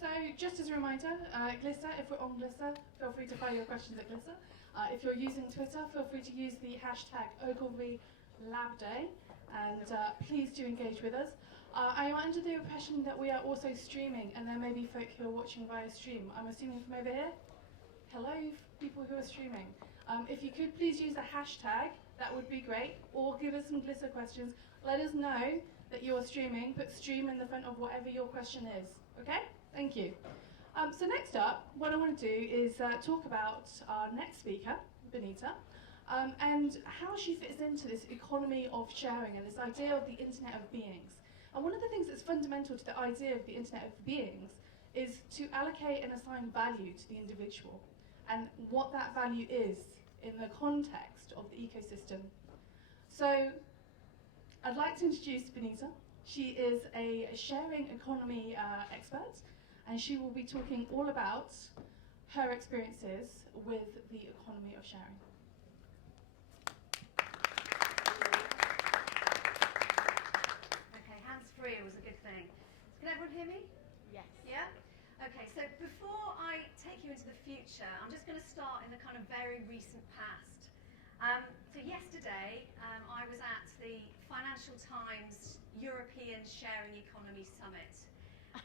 So just as a reminder, Glister, if we're on Glister, feel free to fire your questions at Glister. If you're using Twitter, feel free to use the hashtag Ogilvy Lab Day, and please do engage with us. I am under the impression that we are also streaming, and there may be folk who are watching via stream. I'm assuming from over here. Hello, people who are streaming. If you could please use the hashtag, that would be great, or give us some Glister questions. Let us know that you're streaming. Put stream in the front of whatever your question is. Okay? Thank you. So next up, what I want to do is talk about our next speaker, Benita, and how she fits into this economy of sharing and this idea of the Internet of Beings. And one of the things that's fundamental to the idea of the Internet of Beings is to allocate and assign value to the individual, and what that value is in the context of the ecosystem. So I'd like to introduce Benita. She is a sharing economy expert, and she will be talking all about her experiences with the economy of sharing. Okay, hands-free was a good thing. Can everyone hear me? Yes. Yeah? Okay, so before I take you into the future, I'm just going to start in the kind of very recent past. So yesterday, I was at the Financial Times European Sharing Economy Summit.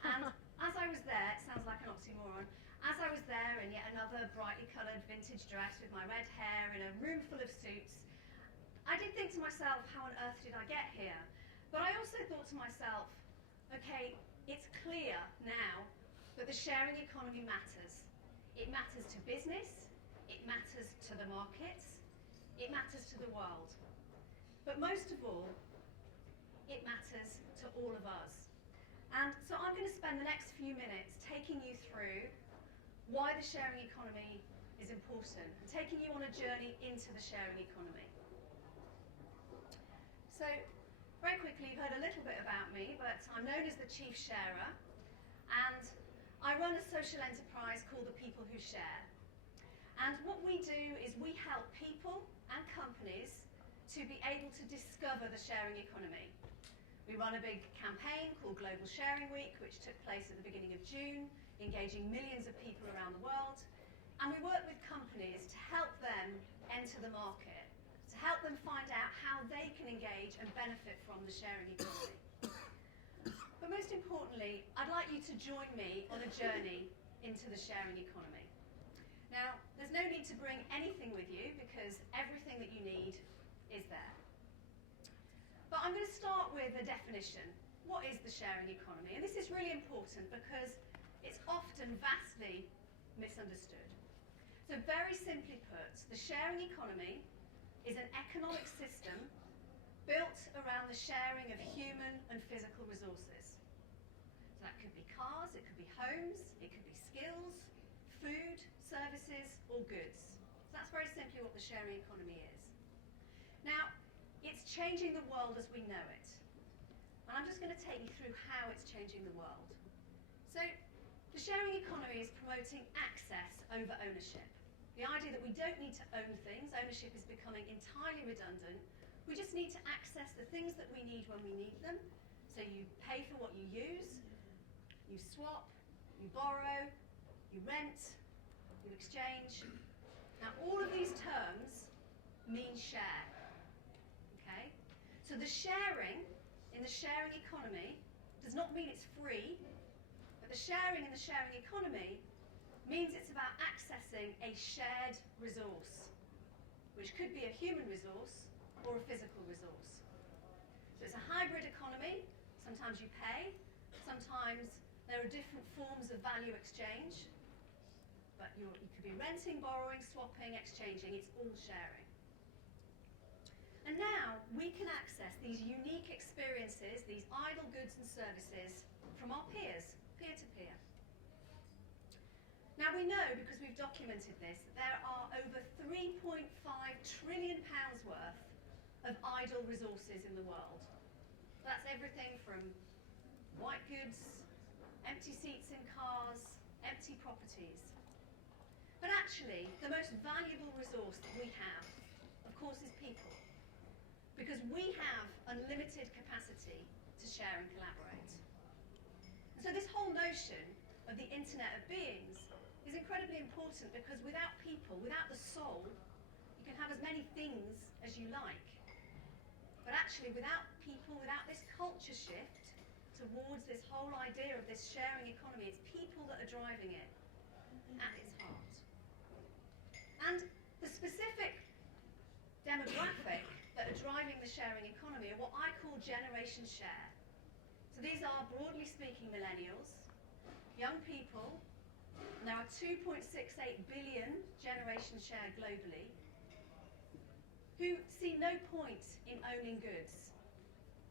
And as I was there, it sounds like an oxymoron, as I was there in yet another brightly coloured vintage dress with my red hair in a room full of suits, I did think to myself, how on earth did I get here? But I also thought to myself, okay, it's clear now that the sharing economy matters. It matters to business, it matters to the markets, it matters to the world. But most of all, it matters to all of us. And so I'm going to spend the next few minutes taking you through why the sharing economy is important and taking you on a journey into the sharing economy. So, very quickly, you've heard a little bit about me, but I'm known as the Chief Sharer, and I run a social enterprise called The People Who Share. And what we do is we help people and companies to be able to discover the sharing economy. We run a big campaign called Global Sharing Week, which took place at the beginning of June, engaging millions of people around the world. And we work with companies to help them enter the market, to help them find out how they can engage and benefit from the sharing economy. But most importantly, I'd like you to join me on a journey into the sharing economy. Now, there's no need to bring anything with you because everything that you need is there. But I'm going to start with a definition. What is the sharing economy? And this is really important because it's often vastly misunderstood. So very simply put, the sharing economy is an economic system built around the sharing of human and physical resources. So that could be cars, it could be homes, it could be skills, food, services, or goods. So that's very simply what the sharing economy is. Now, it's changing the world as we know it. And I'm just going to take you through how it's changing the world. So, the sharing economy is promoting access over ownership. The idea that we don't need to own things, ownership is becoming entirely redundant. We just need to access the things that we need when we need them. So you pay for what you use, you swap, you borrow, you rent, you exchange. Now all of these terms mean share. Okay? So the sharing in the sharing economy does not mean it's free, but the sharing in the sharing economy means it's about accessing a shared resource, which could be a human resource or a physical resource. So it's a hybrid economy. Sometimes you pay, sometimes there are different forms of value exchange, but you could be renting, borrowing, swapping, exchanging, it's all sharing. And now we can access these unique experiences, these idle goods and services from our peers, peer-to-peer. Now we know, because we've documented this, that there are over £3.5 trillion worth of idle resources in the world. That's everything from white goods, empty seats in cars, empty properties. But actually, the most valuable resource that we have, of course, is people. Because we have unlimited capacity to share and collaborate. And so this whole notion of the Internet of Beings is incredibly important, because without people, without the soul, you can have as many things as you like. But actually, without people, without this culture shift towards this whole idea of this sharing economy, it's people that are driving it at its heart. And the specific demographic that are driving the sharing economy are what I call Generation Share. So these are, broadly speaking, millennials, young people, and there are 2.68 billion Generation Share globally, who see no point in owning goods.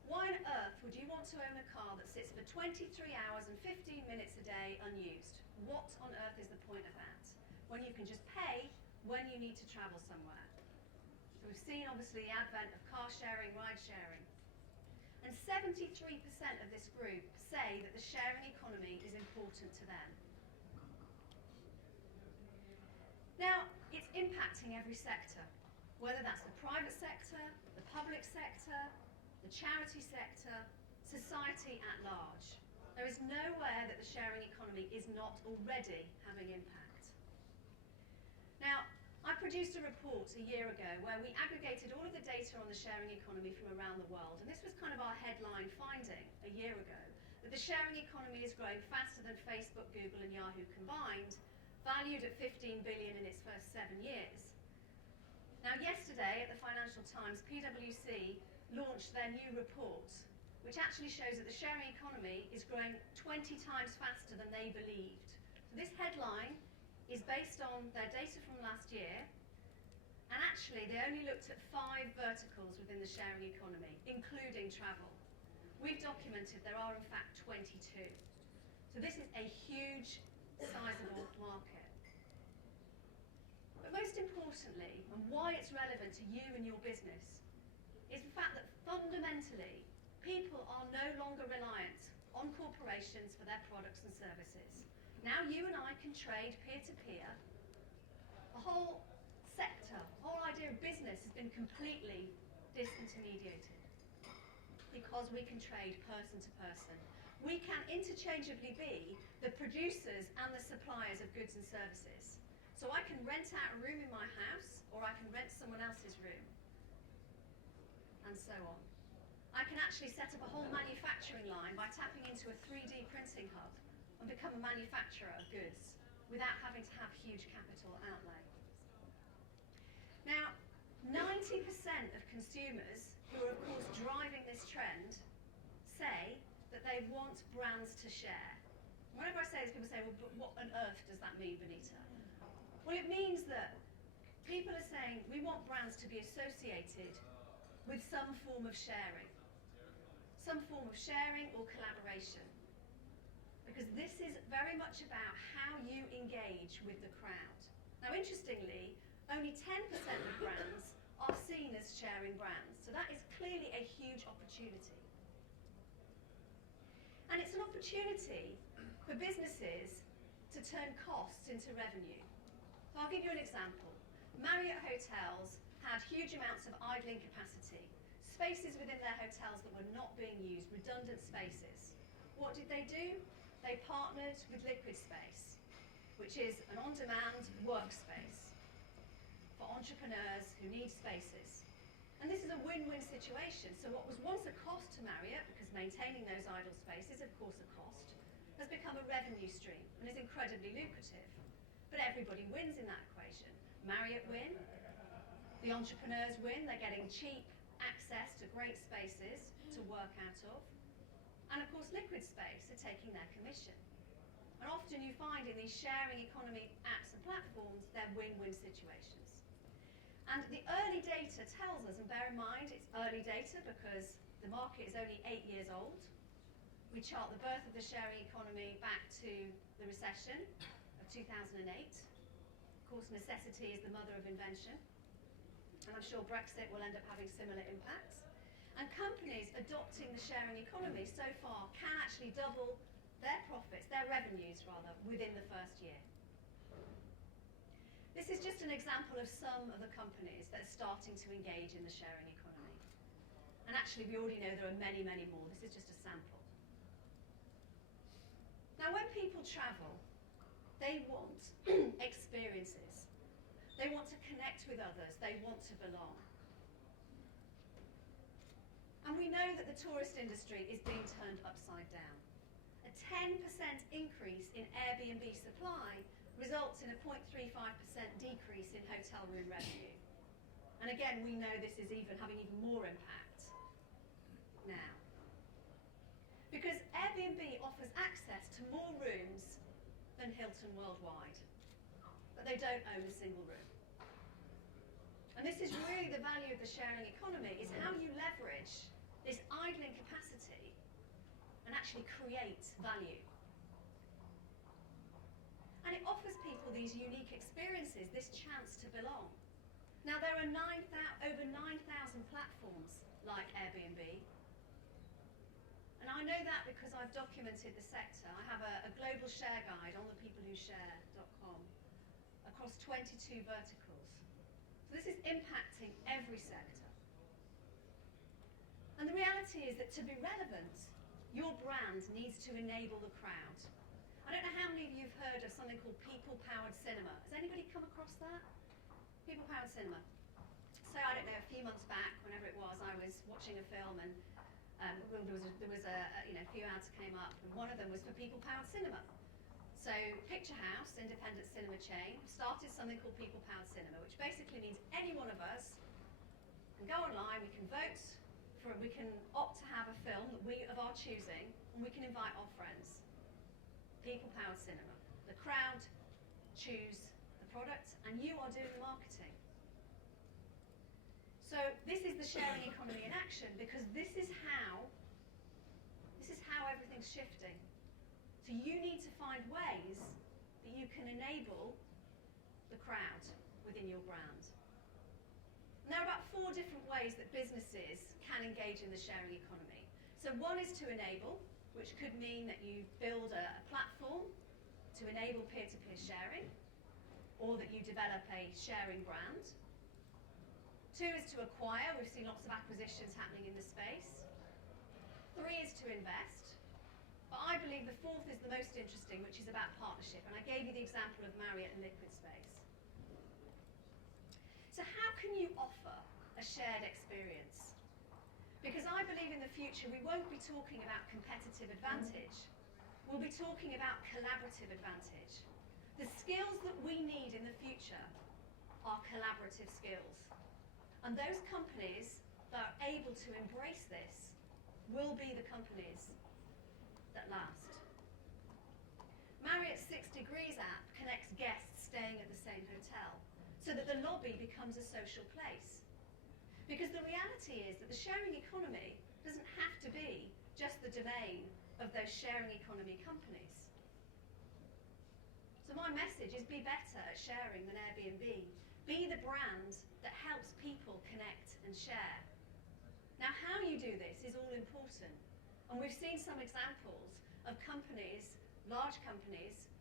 Why on earth would you want to own a car that sits for 23 hours and 15 minutes a day unused? What on earth is the point of that, when you can just pay when you need to travel somewhere? So we've seen, obviously, the advent of car sharing, ride sharing. And 73% of this group say that the sharing economy is important to them. Now, it's impacting every sector, whether that's the private sector, the public sector, the charity sector, society at large. There is nowhere that the sharing economy is not already having impact. Now, I produced a report a year ago where we aggregated all of the data on the sharing economy from around the world, and this was kind of our headline finding a year ago, that the sharing economy is growing faster than Facebook, Google and Yahoo combined, valued at 15 billion in its first 7 years. Now, yesterday at the Financial Times, PwC launched their new report, which actually shows that the sharing economy is growing 20 times faster than they believed. So this headline is based on their data from last year, and actually they only looked at 5 verticals within the sharing economy, including travel. We've documented there are in fact 22. So this is a huge, sizable market. But most importantly, and why it's relevant to you and your business, is the fact that fundamentally people are no longer reliant on corporations for their products and services. Now you and I can trade peer-to-peer. The whole sector, the whole idea of business has been completely disintermediated because we can trade person to person. We can interchangeably be the producers and the suppliers of goods and services. So I can rent out a room in my house, or I can rent someone else's room, and so on. I can actually set up a whole manufacturing line by tapping into a 3D printing hub and become a manufacturer of goods without having to have huge capital outlay. Now, 90% of consumers who are, of course, driving this trend say that they want brands to share. Whenever I say this, people say, well, but what on earth does that mean, Benita? Well, it means that people are saying we want brands to be associated with some form of sharing. Some form of sharing or collaboration. Because this is very much about how you engage with the crowd. Now, interestingly, only 10% of brands are seen as sharing brands. So that is clearly a huge opportunity. And it's an opportunity for businesses to turn costs into revenue. So I'll give you an example. Marriott hotels had huge amounts of idling capacity, spaces within their hotels that were not being used, redundant spaces. What did they do? They partnered with Liquid Space, which is an on-demand workspace for entrepreneurs who need spaces. And this is a win-win situation. So what was once a cost to Marriott, because maintaining those idle spaces, of course, a cost, has become a revenue stream and is incredibly lucrative. But everybody wins in that equation. Marriott win, the entrepreneurs win, they're getting cheap access to great spaces to work out of, and of course Liquid Space are taking their commission. And often you find in these sharing economy apps and platforms, they're win-win situations. And the early data tells us, and bear in mind it's early data because the market is only 8 years old. We chart the birth of the sharing economy back to the recession of 2008. Of course, necessity is the mother of invention. And I'm sure Brexit will end up having similar impacts. And companies adopting the sharing economy so far can actually double their profits, their revenues rather, within the first year. This is just an example of some of the companies that are starting to engage in the sharing economy. And actually we already know there are many, many more. This is just a sample. Now, when people travel, they want experiences. They want to connect with others. They want to belong. And we know that the tourist industry is being turned upside down. A 10% increase in Airbnb supply results in a 0.35% decrease in hotel room revenue. And again, we know this is having even more impact now. Because Airbnb offers access to more rooms than Hilton worldwide, but they don't own a single room. And this is really the value of the sharing economy, is how you leverage this idling capacity and actually create value. And it offers people these unique experiences, this chance to belong. Now, there are over 9,000 platforms like Airbnb. And I know that because I've documented the sector. I have a global share guide on thepeoplewhoshare.com across 22 verticals. So this is impacting every sector. And the reality is that to be relevant, your brand needs to enable the crowd. I don't know how many of you have heard of something called people-powered cinema. Has anybody come across that? People-powered cinema. So I don't know, a few months back, whenever it was, I was watching a film and there was a few ads came up, and one of them was for people-powered cinema. So Picture House, independent cinema chain, started something called people-powered cinema, which basically means any one of us can go online, we can vote, we can opt to have a film of our choosing, and we can invite our friends. People-powered cinema. The crowd choose the product, and you are doing the marketing. So this is the sharing economy in action, because this is how everything's shifting. So you need to find ways that you can enable the crowd within your brand. And there are about 4 different ways that businesses can engage in the sharing economy. So one is to enable, which could mean that you build a platform to enable peer-to-peer sharing, or that you develop a sharing brand. 2 is to acquire. We've seen lots of acquisitions happening in the space. 3 is to invest. But I believe the 4th is the most interesting, which is about partnership. And I gave you the example of Marriott and Liquid Space. So how can you offer a shared experience? Because I believe in the future we won't be talking about competitive advantage. We'll be talking about collaborative advantage. The skills that we need in the future are collaborative skills. And those companies that are able to embrace this will be the companies that last. Marriott's 6 Degrees app connects guests staying at the same hotel so that the lobby becomes a social place. Because the reality is that the sharing economy doesn't have to be just the domain of those sharing economy companies. So my message is be better at sharing than Airbnb. Be the brand that helps people connect and share. Now, how you do this is all important. And we've seen some examples of companies, large companies,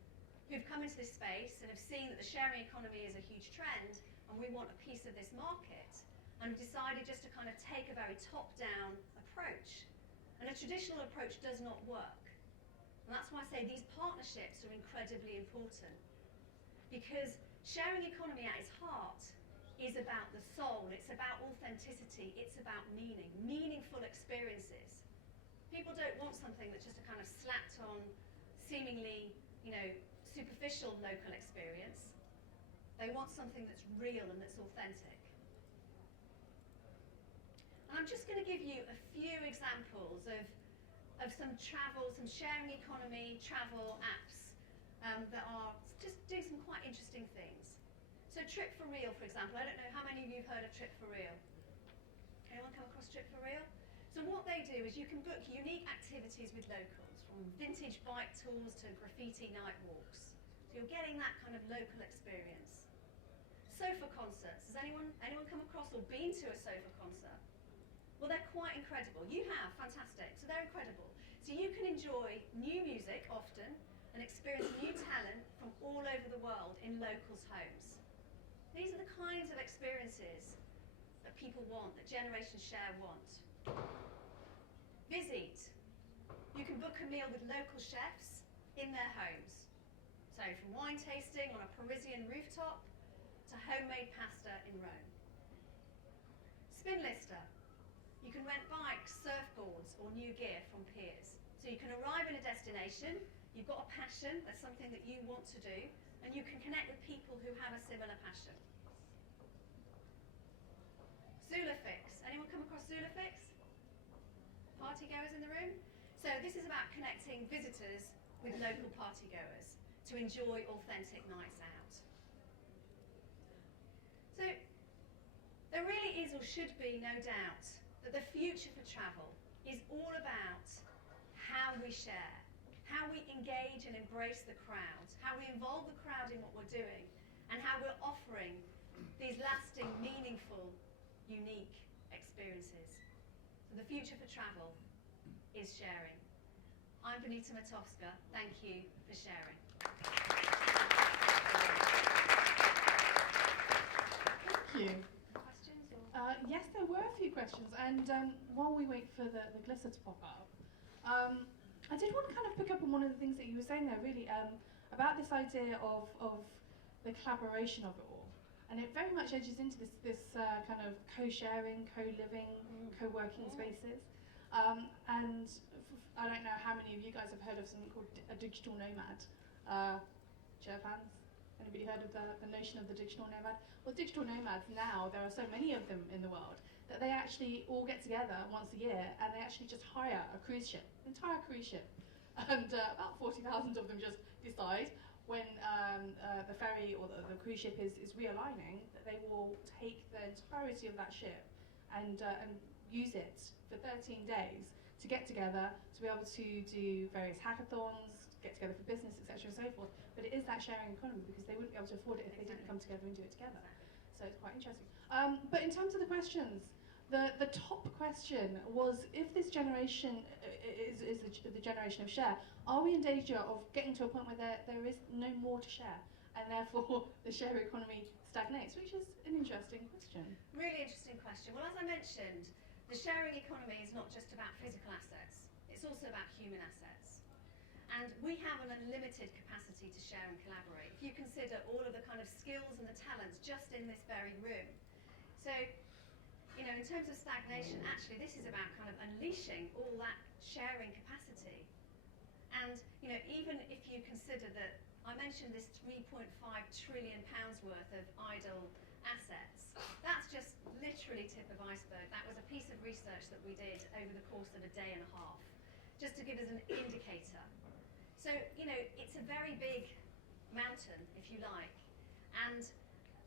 who've come into this space and have seen that the sharing economy is a huge trend and we want a piece of this market, and have decided just to kind of take a very top-down approach. And a traditional approach does not work. And that's why I say these partnerships are incredibly important. Because sharing economy at its heart is about the soul, it's about authenticity, it's about meaning, meaningful experiences. People don't want something that's just a kind of slapped on, seemingly, superficial local experience. They want something that's real and that's authentic. And I'm just going to give you a few examples of some sharing economy travel apps that are just doing some quite interesting things. So Trip for Real, for example. I don't know how many of you have heard of Trip for Real. Anyone come across Trip for Real? So what they do is you can book unique activities with locals, from vintage bike tours to graffiti night walks. So you're getting that kind of local experience. Sofa concerts. Has anyone come across or been to a sofa concert? Well, they're quite incredible. You have, fantastic. So they're incredible. So you can enjoy new music often and experience new talent from all over the world in locals' homes. These are the kinds of experiences that people want, that Generation Share want. Visit. You can book a meal with local chefs in their homes. So from wine tasting on a Parisian rooftop to homemade pasta in Rome. Spin lister. You can rent bikes, surfboards or new gear from peers. So you can arrive in a destination, you've got a passion, there's something that you want to do, and you can connect with people who have a similar passion. Zulafix. Anyone come across Zulafix? Party goers in the room? So this is about connecting visitors with local party goers to enjoy authentic nights out. So there really is or should be no doubt that the future for travel is all about how we share, how we engage and embrace the crowd, how we involve the crowd in what we're doing, and how we're offering these lasting, meaningful, unique experiences. So the future for travel is sharing. I'm Benita Matofska. Thank you for sharing. Thank you. Questions? Or? Yes, there were a few questions, and while we wait for the glitter to pop up, I did want to kind of pick up on one of the things that you were saying there, really, about this idea of the collaboration of it all. And it very much edges into this kind of co-sharing, co-living, co-working spaces. And I don't know how many of you guys have heard of something called a digital nomad. Chair fans? Anybody heard of the notion of the digital nomad? Well, digital nomads now, there are so many of them in the world, that they actually all get together once a year and they actually just hire a cruise ship, an entire cruise ship. And about 40,000 of them just decide when the ferry or the cruise ship is realigning, that they will take the entirety of that ship and use it for 13 days to get together, to be able to do various hackathons, get together for business, etc. and so forth. But it is that sharing economy, because they wouldn't be able to afford it if they didn't come together and do it together. So it's quite interesting. But in terms of the questions, the top question was, if this generation is the generation of share, are we in danger of getting to a point where there is no more to share, and therefore the share economy stagnates, which is an interesting question. Really interesting question. Well, as I mentioned, the sharing economy is not just about physical assets, it's also about human assets. And we have an unlimited capacity to share and collaborate. If you consider all of the kind of skills and the talents just in this very room. So, you know, in terms of stagnation, actually this is about kind of unleashing all that sharing capacity. And, you know, even if you consider that, I mentioned this £3.5 trillion worth of idle assets, that's just literally tip of iceberg. That was a piece of research that we did over the course of a day and a half, just to give us an indicator. So, you know, it's a very big mountain, if you like, and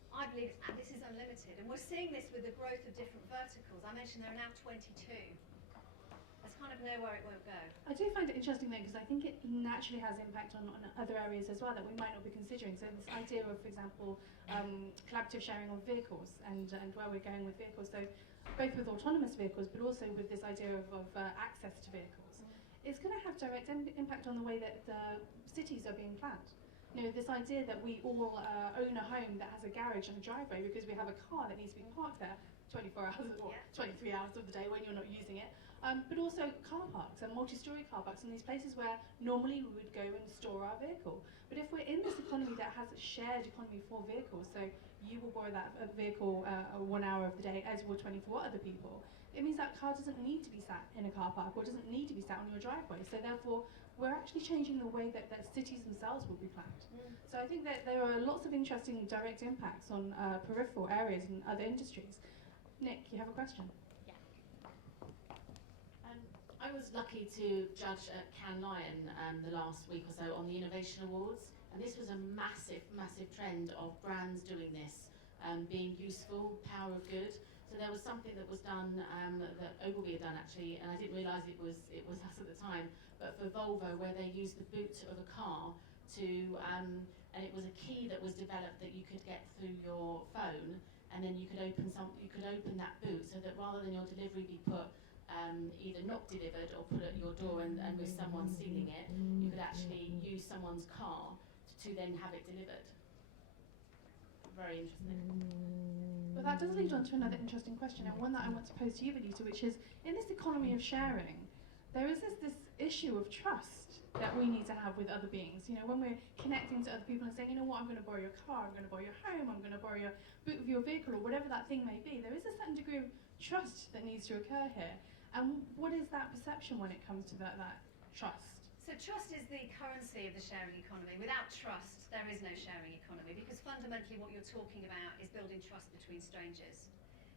I believe this is unlimited. And we're seeing this with the growth of different verticals. I mentioned there are now 22. There's kind of nowhere it won't go. I do find it interesting though, because I think it naturally has impact on other areas as well that we might not be considering. So this idea of, for example, collaborative sharing of vehicles and where we're going with vehicles. So both with autonomous vehicles, but also with this idea of access to vehicles. It's going to have direct impact on the way that cities are being planned. You know, this idea that we all own a home that has a garage and a driveway because we have a car that needs to be parked there 24 hours or 23 hours of the day when you're not using it. But also car parks and multi-storey car parks in these places where normally we would go and store our vehicle. But if we're in this economy that has a shared economy for vehicles, so you will borrow that vehicle 1 hour of the day, as will 24 other people, it means that car doesn't need to be sat in a car park or doesn't need to be sat on your driveway. So therefore, we're actually changing the way that cities themselves will be planned. So I think that there are lots of interesting direct impacts on peripheral areas and other industries. Nick, you have a question? I was lucky to judge at Cannes Lion the last week or so on the Innovation Awards, and this was a massive, massive trend of brands doing this, being useful, power of good. So there was something that was done that Ogilvy had done actually, and I didn't realise it was us at the time, but for Volvo, where they used the boot of a car to, and it was a key that was developed that you could get through your phone, and then you could open that boot so that rather than your delivery be put either not delivered or put at your door and with someone stealing it, you could actually use someone's car to then have it delivered. Very interesting. Well, that does lead on to another interesting question, and one that I want to pose to you, Benita, which is, in this economy of sharing, there is this issue of trust that we need to have with other beings. You know, when we're connecting to other people and saying, you know what, I'm going to borrow your car, I'm going to borrow your home, I'm going to borrow your boot of your vehicle, or whatever that thing may be, there is a certain degree of trust that needs to occur here. And what is that perception when it comes to that trust? So trust is the currency of the sharing economy. Without trust, there is no sharing economy, because fundamentally what you're talking about is building trust between strangers.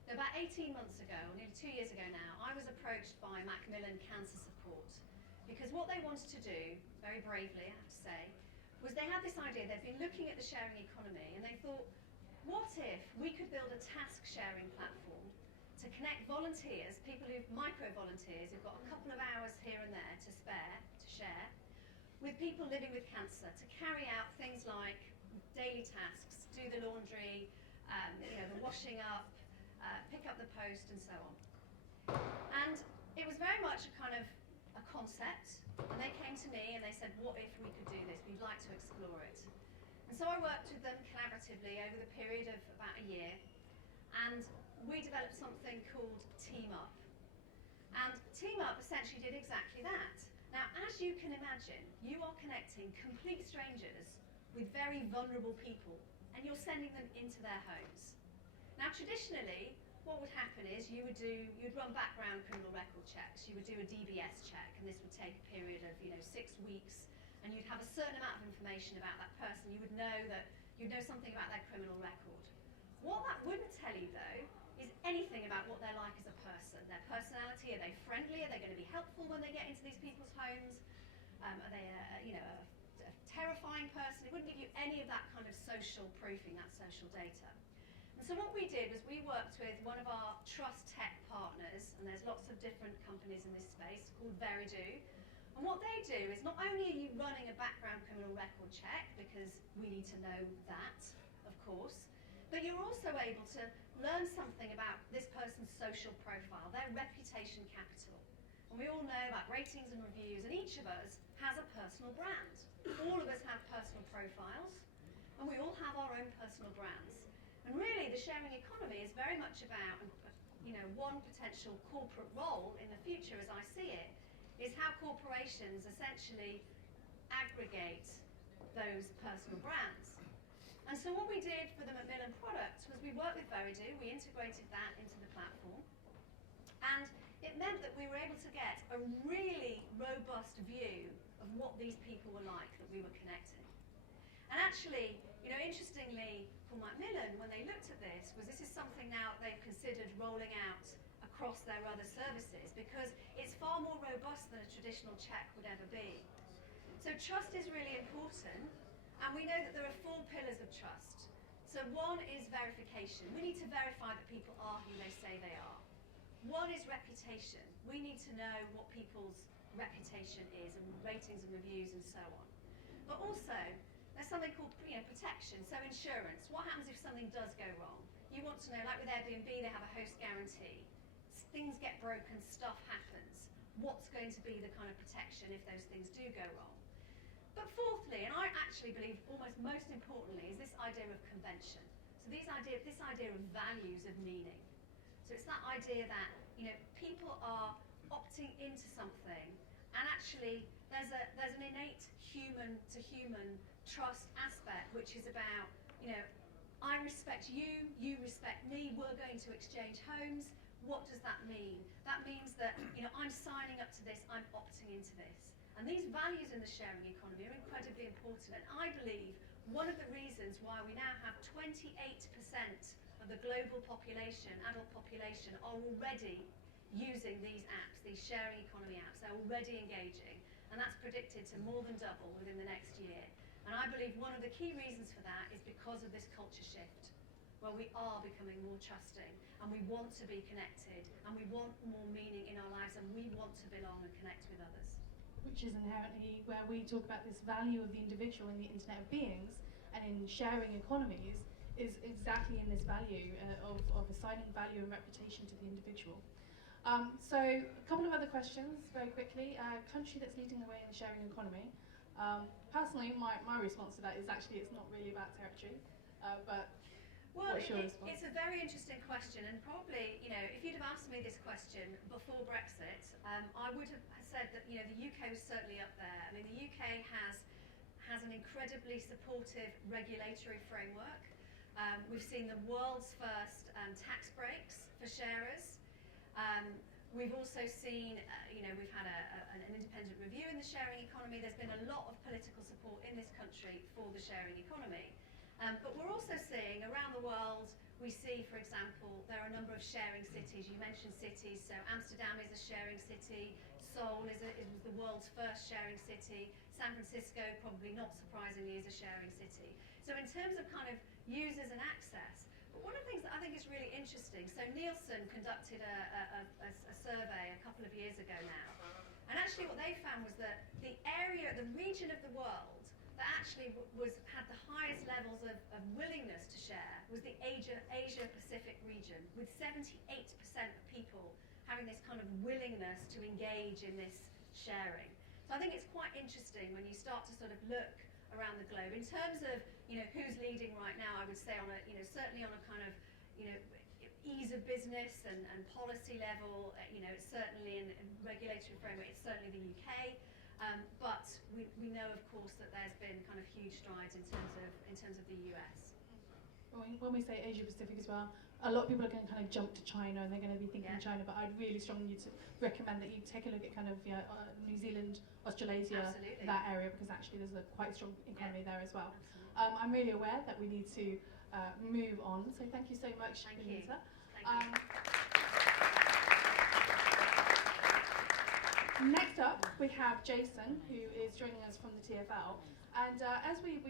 Now, about 18 months ago, or nearly 2 years ago now, I was approached by Macmillan Cancer Support, because what they wanted to do, very bravely I have to say, was they had this idea. They've been looking at the sharing economy and they thought, what if we could build a task sharing platform to connect volunteers, people micro-volunteers who've got a couple of hours here and there to spare, to share, with people living with cancer, to carry out things like daily tasks, do the laundry, the washing up, pick up the post and so on. And it was very much a kind of a concept, and they came to me and they said, what if we could do this? We'd like to explore it. And so I worked with them collaboratively over the period of about a year, and we developed something called Team Up. And Team Up essentially did exactly that. Now, as you can imagine, you are connecting complete strangers with very vulnerable people, and you're sending them into their homes. Now, traditionally, what would happen is you'd run background criminal record checks, you would do a DBS check, and this would take a period of 6 weeks, and you'd have a certain amount of information about that person. You'd know something about their criminal record. What that wouldn't tell you, though, is anything about what they're like as a person. Their personality, are they friendly? Are they going to be helpful when they get into these people's homes? Are they a terrifying person? It wouldn't give you any of that kind of social proofing, that social data. And so what we did was we worked with one of our trust tech partners, and there's lots of different companies in this space, called Veridu. And what they do is not only are you running a background criminal record check, because we need to know that, of course, but you're also able to learn something about this person's social profile, their reputation capital. And we all know about ratings and reviews, and each of us has a personal brand. All of us have personal profiles, and we all have our own personal brands. And really, the sharing economy is very much about, one potential corporate role in the future, as I see it, is how corporations essentially aggregate those personal brands. And so what we did for the Macmillan product was we worked with Veridu, we integrated that into the platform, and it meant that we were able to get a really robust view of what these people were like that we were connecting. And actually, interestingly, for Macmillan, when they looked at this is something now that they've considered rolling out across their other services, because it's far more robust than a traditional check would ever be. So trust is really important, and we know that there are 4 pillars of trust. So one is verification. We need to verify that people are who they say they are. One is reputation. We need to know what people's reputation is, and ratings and reviews and so on. But also, there's something called protection, so insurance. What happens if something does go wrong? You want to know, like with Airbnb, they have a host guarantee. Things get broken, stuff happens. What's going to be the kind of protection if those things do go wrong? But fourthly, and I actually believe almost most importantly, is this idea of convention. So this idea of values, of meaning. So it's that idea that people are opting into something, and actually there's an innate human-to-human trust aspect, which is about, I respect you, you respect me, we're going to exchange homes. What does that mean? That means that, I'm signing up to this, I'm opting into this. And these values in the sharing economy are incredibly important. And I believe one of the reasons why we now have 28% of the global population, adult population, are already using these apps, these sharing economy apps. They're already engaging. And that's predicted to more than double within the next year. And I believe one of the key reasons for that is because of this culture shift, where we are becoming more trusting, and we want to be connected, and we want more meaning in our lives, and we want to belong and connect with others. Which is inherently where we talk about this value of the individual in the Internet of Beings, and in sharing economies, is exactly in this value of assigning value and reputation to the individual. So a couple of other questions very quickly. Country that's leading the way in the sharing economy. Personally, my response to that is actually it's not really about territory, but Well, What's your response? it's a very interesting question, and probably, if you'd have asked me this question before Brexit, I would have said that, the UK was certainly up there. I mean, the UK has an incredibly supportive regulatory framework. We've seen the world's first tax breaks for sharers. We've also seen, we've had an independent review in the sharing economy. There's been a lot of political support in this country for the sharing economy. But we're also seeing around the world, we see, for example, there are a number of sharing cities. You mentioned cities, so Amsterdam is a sharing city. Seoul is the world's first sharing city. San Francisco, probably not surprisingly, is a sharing city. So in terms of kind of users and access, but one of the things that I think is really interesting, so Nielsen conducted a survey a couple of years ago now, and actually what they found was that the region of the world that actually had the highest levels of willingness to share was the Asia Pacific region, with 78% of people having this kind of willingness to engage in this sharing. So I think it's quite interesting when you start to sort of look around the globe in terms of who's leading right now. I would say on a certainly on a kind of ease of business and policy level. It's certainly in regulatory framework. It's certainly the UK. But we know, of course, that there's been kind of huge strides in terms of the US. When we say Asia Pacific as well, a lot of people are going to kind of jump to China and they're going to be thinking China, but I'd really strongly recommend that you take a look at kind of New Zealand, Australasia, Absolutely. that area, because actually there's a quite strong economy there as well. I'm really aware that we need to move on, so thank you so much, Benita. Thank you. Next up, we have Jason, who is joining us from the TfL. And as we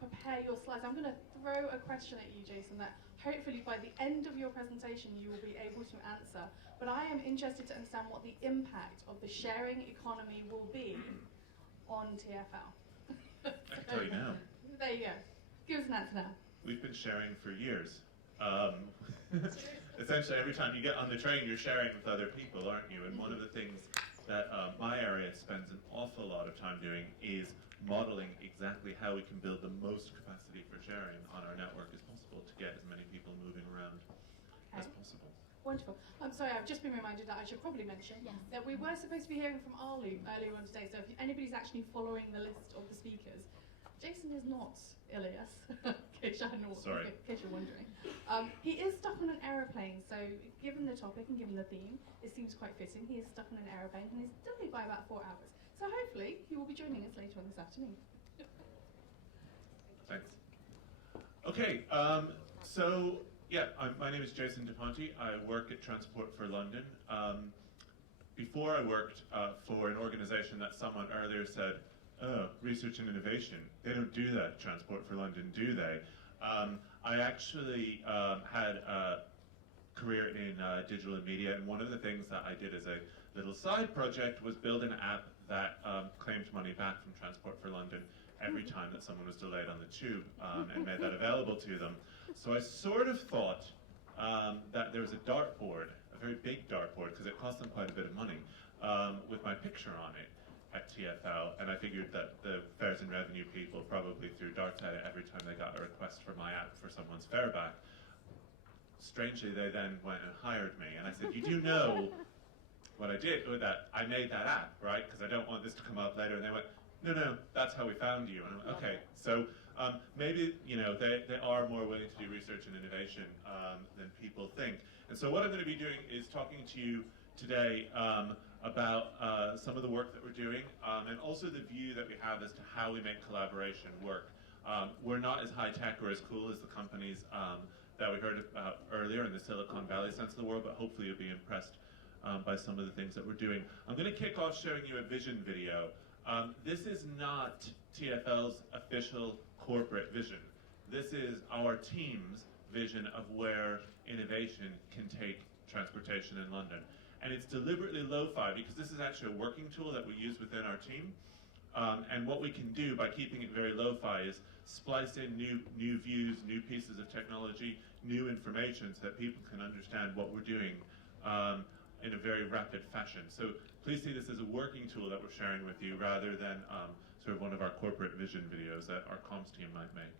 prepare your slides, I'm going to throw a question at you, Jason, that hopefully by the end of your presentation you will be able to answer. But I am interested to understand what the impact of the sharing economy will be on TfL. I can tell you now. There you go. Give us an answer now. We've been sharing for years. Essentially, every time you get on the train, you're sharing with other people, aren't you? And one of the things that my area spends an awful lot of time doing is modeling exactly how we can build the most capacity for sharing on our network as possible to get as many people moving around as possible. Wonderful. I'm sorry, I've just been reminded that I should probably mention that we were supposed to be hearing from Arlu earlier on today, so if anybody's actually following the list of the speakers, Jason is not Ilias, in case you're wondering. He is stuck on an aeroplane, so given the topic and given the theme, it seems quite fitting. He is stuck on an aeroplane and is delayed by about 4 hours. So hopefully he will be joining us later on this afternoon. Thanks. Okay, my name is Jason DePonte. I work at Transport for London. Before I worked for an organization that someone earlier said, oh, research and innovation, they don't do that at Transport for London, do they? I actually had a career in digital and media, and one of the things that I did as a little side project was build an app that claimed money back from Transport for London every time that someone was delayed on the tube, and made that available to them. So I sort of thought that there was a dartboard, a very big dartboard, because it cost them quite a bit of money, with my picture on it at TfL, and I figured that the fares and revenue people probably threw darts at it every time they got a request for my app for someone's fare back. Strangely, they then went and hired me, and I said, you do know what I did with that? I made that app, right? Because I don't want this to come up later. And they went, no, that's how we found you. And I went, okay, so maybe they are more willing to do research and innovation than people think. And so what I'm going to be doing is talking to you today about some of the work that we're doing, and also the view that we have as to how we make collaboration work. We're not as high tech or as cool as the companies that we heard about earlier in the Silicon Valley sense of the world, but hopefully you'll be impressed by some of the things that we're doing. I'm going to kick off showing you a vision video. This is not TfL's official corporate vision. This is our team's vision of where innovation can take transportation in London. And it's deliberately lo-fi because this is actually a working tool that we use within our team. And what we can do by keeping it very lo-fi is splice in new views, new pieces of technology, new information so that people can understand what we're doing in a very rapid fashion. So please see this as a working tool that we're sharing with you rather than sort of one of our corporate vision videos that our comms team might make.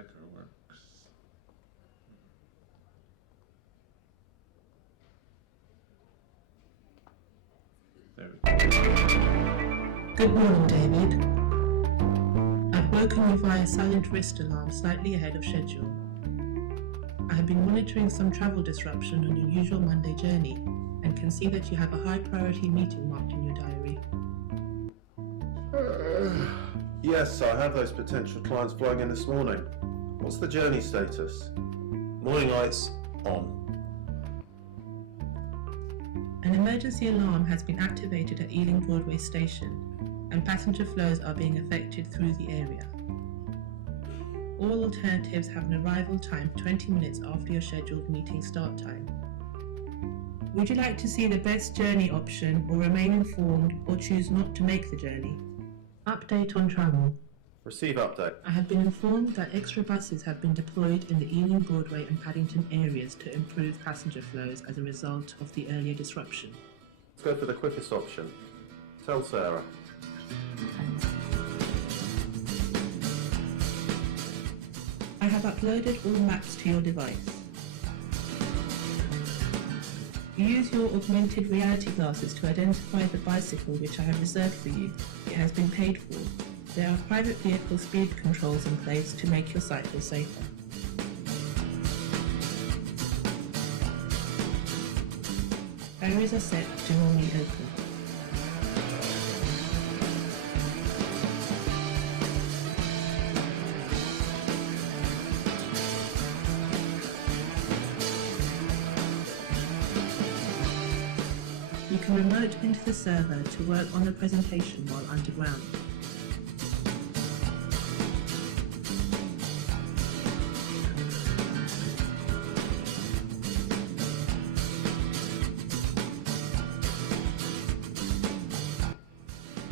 clicker works. There we go. Good morning, David. I've woken you via silent wrist alarm slightly ahead of schedule. I have been monitoring some travel disruption on your usual Monday journey and can see that you have a high priority meeting marked in your diary. Yes, I have those potential clients flying in this morning. What's the journey status? Morning lights on. An emergency alarm has been activated at Ealing Broadway Station and passenger flows are being affected through the area. All alternatives have an arrival time 20 minutes after your scheduled meeting start time. Would you like to see the best journey option or remain informed or choose not to make the journey? Update on travel. Receive update. I have been informed that extra buses have been deployed in the Ealing, Broadway and Paddington areas to improve passenger flows as a result of the earlier disruption. Let's go for the quickest option. Tell Sarah. I have uploaded all maps to your device. Use your augmented reality glasses to identify the bicycle which I have reserved for you. It has been paid for. There are private vehicle speed controls in place to make your cycle safer. Barriers are set to normally open. You can remote into the server to work on the presentation while underground.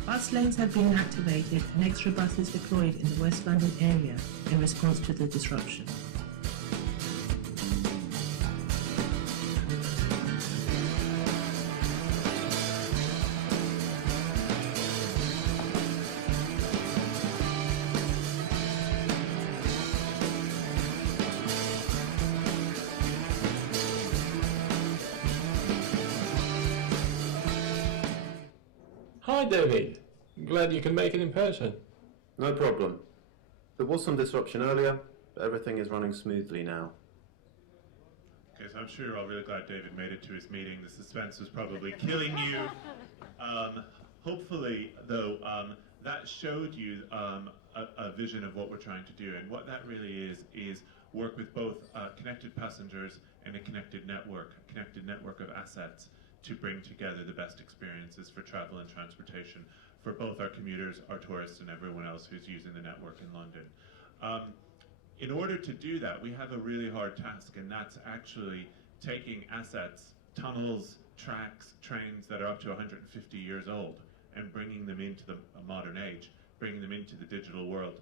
Bus lanes have been activated and extra buses deployed in the West London area in response to the disruption. Hi David, glad you can make it in person. No problem. There was some disruption earlier, but everything is running smoothly now. Okay, so I'm sure you're all really glad David made it to his meeting. The suspense was probably killing you. Hopefully, though, that showed you a vision of what we're trying to do. And what that really is work with both connected passengers and a connected network of assets to bring together the best experiences for travel and transportation for both our commuters, our tourists, and everyone else who's using the network in London. In order to do that, we have a really hard task, and that's actually taking assets, tunnels, tracks, trains that are up to 150 years old, and bringing them into the modern age, bringing them into the digital world.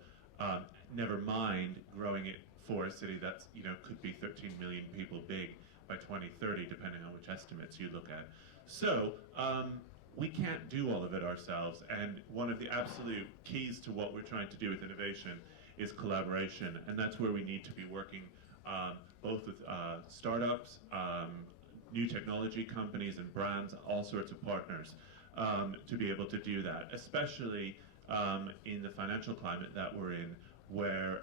Never mind growing it for a city that's, could be 13 million people big by 2030, depending on which estimates you look at. So we can't do all of it ourselves, and one of the absolute keys to what we're trying to do with innovation is collaboration, and that's where we need to be working both with startups, new technology companies and brands, all sorts of partners to be able to do that, especially in the financial climate that we're in, where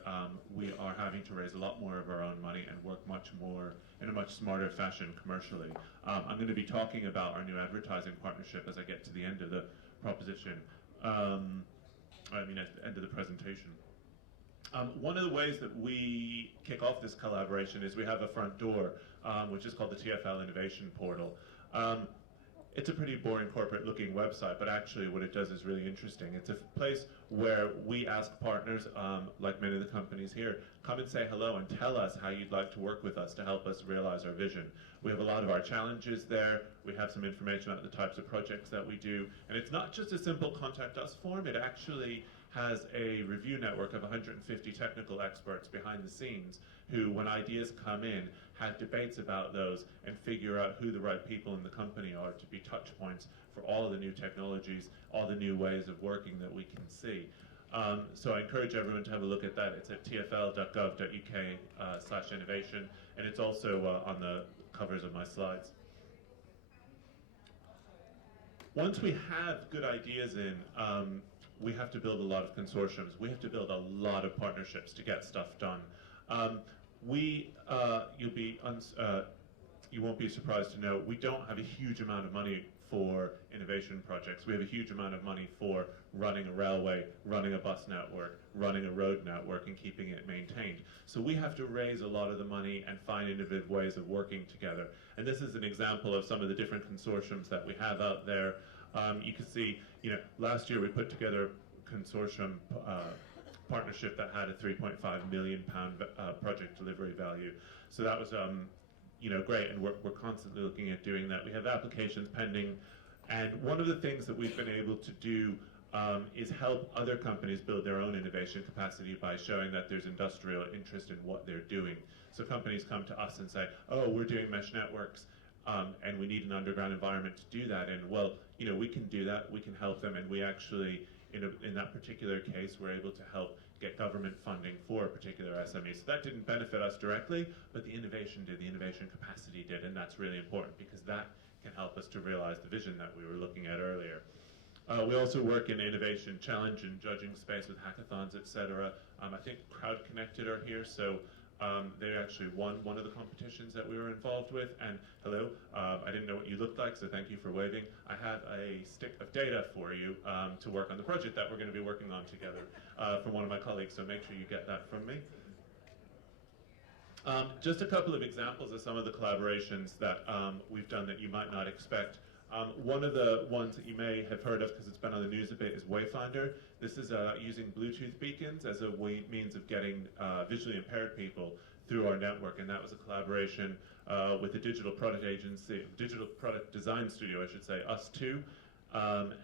we are having to raise a lot more of our own money and work much more in a much smarter fashion commercially. I'm going to be talking about our new advertising partnership as I get to the end of the proposition, at the end of the presentation. One of the ways that we kick off this collaboration is we have a front door, which is called the TfL Innovation Portal. It's a pretty boring corporate looking website, but actually what it does is really interesting. It's a place where we ask partners, like many of the companies here, come and say hello and tell us how you'd like to work with us to help us realize our vision. We have a lot of our challenges there. We have some information about the types of projects that we do. And it's not just a simple contact us form, it actually has a review network of 150 technical experts behind the scenes who, when ideas come in, have debates about those and figure out who the right people in the company are to be touch points for all the new technologies, all the new ways of working that we can see. So I encourage everyone to have a look at that. It's at tfl.gov.uk/innovation, and it's also on the covers of my slides. Once we have good ideas in, we have to build a lot of consortiums. We have to build a lot of partnerships to get stuff done. You won't be surprised to know we don't have a huge amount of money for innovation projects. We have a huge amount of money for running a railway, running a bus network, running a road network, and keeping it maintained. So we have to raise a lot of the money and find innovative ways of working together. And this is an example of some of the different consortiums that we have out there. You can see, last year we put together a consortium partnership that had a £3.5 million project delivery value. So that was great, and we're constantly looking at doing that. We have applications pending, and one of the things that we've been able to do is help other companies build their own innovation capacity by showing that there's industrial interest in what they're doing. So companies come to us and say, oh, we're doing mesh networks, and we need an underground environment to do that in. Well, we can do that, we can help them, and we actually, in that particular case, we're able to help get government funding for a particular SME. So that didn't benefit us directly, but the innovation did, the innovation capacity did, and that's really important because that can help us to realize the vision that we were looking at earlier. We also work in innovation challenge and judging space with hackathons, etc. I think Crowd Connected are here, so they actually won one of the competitions that we were involved with. And hello, I didn't know what you looked like, so thank you for waving. I have a stick of data for you to work on the project that we're going to be working on together from one of my colleagues, so make sure you get that from me. Just a couple of examples of some of the collaborations that we've done that you might not expect. One of the ones that you may have heard of because it's been on the news a bit is Wayfinder. This is using Bluetooth beacons as a means of getting visually impaired people through our network, and that was a collaboration with the digital product agency, digital product design studio, I should say, Us2,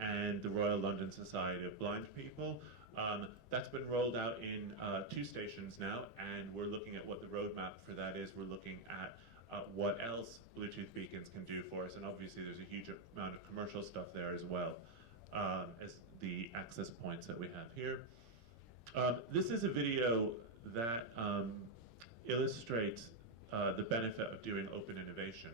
and the Royal London Society of Blind People. That's been rolled out in 2 stations now, and we're looking at what the roadmap for that is. We're looking at what else Bluetooth beacons can do for us, and obviously there's a huge amount of commercial stuff there as well, as the access points that we have here. This is a video that illustrates the benefit of doing open innovation.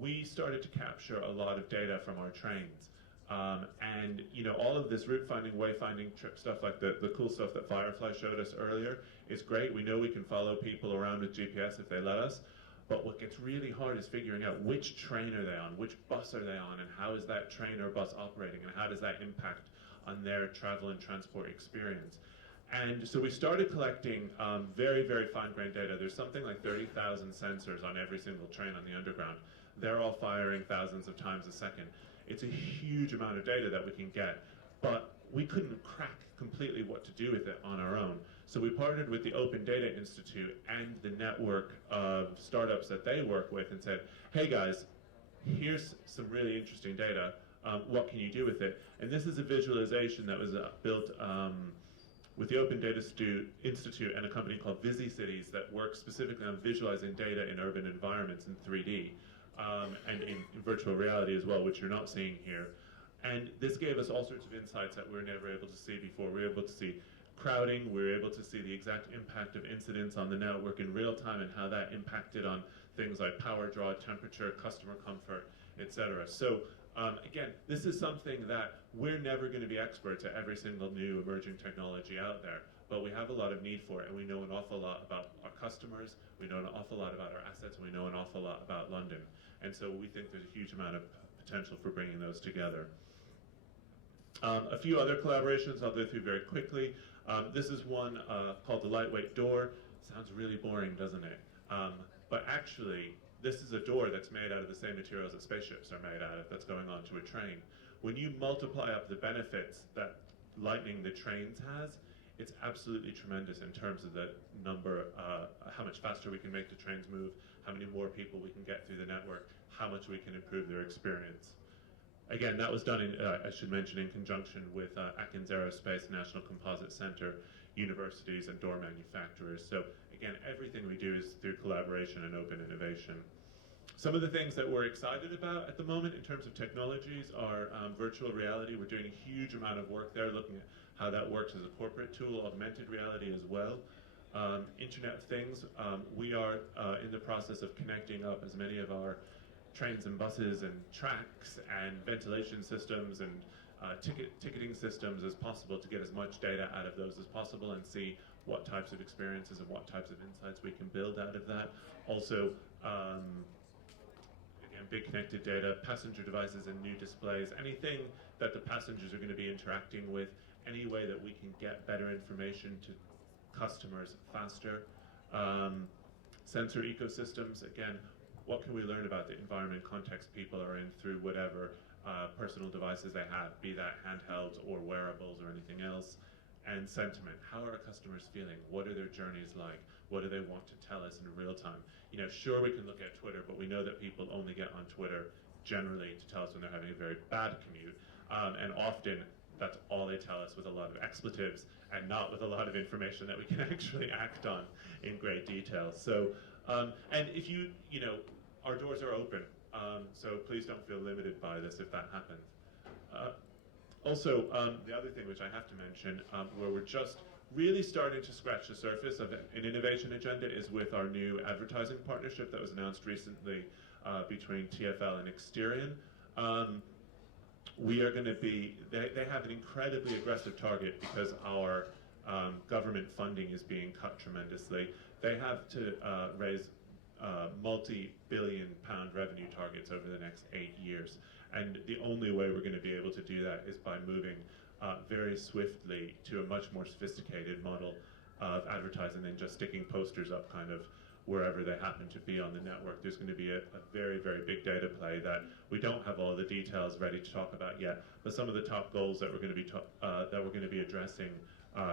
We started to capture a lot of data from our trains, and all of this route finding, wayfinding, trip stuff, like the cool stuff that Firefly showed us earlier, is great. We know we can follow people around with GPS if they let us. But what gets really hard is figuring out which train are they on, which bus are they on, and how is that train or bus operating, and how does that impact on their travel and transport experience. And so we started collecting very, very fine-grained data. There's something like 30,000 sensors on every single train on the underground. They're all firing thousands of times a second. It's a huge amount of data that we can get, but we couldn't crack completely what to do with it on our own. So we partnered with the Open Data Institute and the network of startups that they work with and said, hey guys, here's some really interesting data. What can you do with it? And this is a visualization that was built with the Open Data Institute and a company called VisiCities that works specifically on visualizing data in urban environments in 3D and in virtual reality as well, which you're not seeing here. And this gave us all sorts of insights that we were never able to see before. We were able to see crowding, we were able to see the exact impact of incidents on the network in real time and how that impacted on things like power draw, temperature, customer comfort, etc. So again, this is something that we're never going to be experts at every single new emerging technology out there, but we have a lot of need for it, and we know an awful lot about our customers, we know an awful lot about our assets, and we know an awful lot about London. And so we think there's a huge amount of potential for bringing those together. A few other collaborations I'll go through very quickly. This is one called the Lightweight Door. Sounds really boring, doesn't it? But actually, this is a door that's made out of the same materials that spaceships are made out of, that's going onto a train. When you multiply up the benefits that lightening the trains has, it's absolutely tremendous in terms of the number, how much faster we can make the trains move, how many more people we can get through the network, how much we can improve their experience. Again, that was done, I should mention, in conjunction with Atkins Aerospace, National Composite Center, universities, and door manufacturers. So again, everything we do is through collaboration and open innovation. Some of the things that we're excited about at the moment in terms of technologies are virtual reality. We're doing a huge amount of work there, looking at how that works as a corporate tool, augmented reality as well. Internet of Things, we are in the process of connecting up as many of our trains and buses and tracks and ventilation systems and ticketing systems as possible to get as much data out of those as possible and see what types of experiences and what types of insights we can build out of that. Also, again, big connected data, passenger devices and new displays, anything that the passengers are going to be interacting with, any way that we can get better information to customers faster. Sensor ecosystems, again, what can we learn about the environment context people are in through whatever personal devices they have, be that handhelds or wearables or anything else. And sentiment, how are our customers feeling? What are their journeys like? What do they want to tell us in real time? You know, sure, we can look at Twitter, but we know that people only get on Twitter generally to tell us when they're having a very bad commute. And often that's all they tell us, with a lot of expletives and not with a lot of information that we can actually act on in great detail. So, and if you know, our doors are open, so please don't feel limited by this if that happens. Also, the other thing which I have to mention, where we're just really starting to scratch the surface of an innovation agenda, is with our new advertising partnership that was announced recently between TfL and Exterion. We are going to be, they have an incredibly aggressive target because our government funding is being cut tremendously. They have to raise multi-billion pound revenue targets over the next 8 years. And the only way we're going to be able to do that is by moving very swiftly to a much more sophisticated model of advertising than just sticking posters up kind of wherever they happen to be on the network. There's going to be a very, very big data play that we don't have all the details ready to talk about yet, but some of the top goals that we're going to be addressing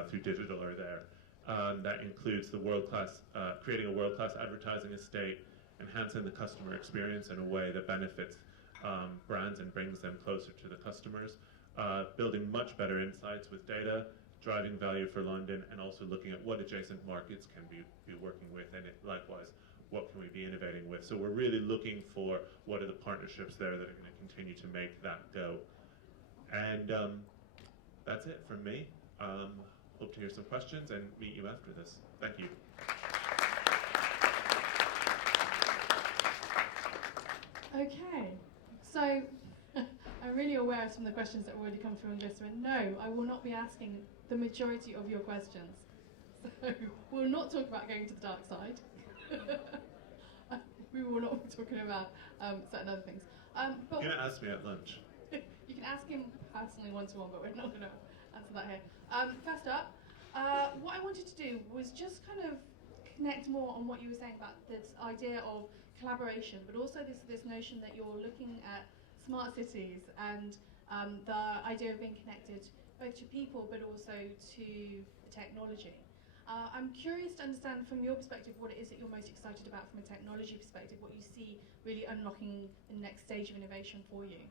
through digital are there. That includes the creating a world-class advertising estate, enhancing the customer experience in a way that benefits brands and brings them closer to the customers, building much better insights with data, driving value for London, and also looking at what adjacent markets can be working with, and likewise, what can we be innovating with. So we're really looking for what are the partnerships there that are going to continue to make that go. And that's it from me. Hope to hear some questions and meet you after this. Thank you. Okay, so I'm really aware of some of the questions that have already come through on Glycerin. No, I will not be asking the majority of your questions. So we'll not talk about going to the dark side. We will not be talking about certain other things. But You're going to ask me at lunch. You can ask him personally one-to-one, but we're not going to answer that here. First up, what I wanted to do was just kind of connect more on what you were saying about this idea of collaboration, but also this notion that you're looking at smart cities and the idea of being connected both to people but also to the technology. I'm curious to understand from your perspective what it is that you're most excited about from a technology perspective, what you see really unlocking the next stage of innovation for you.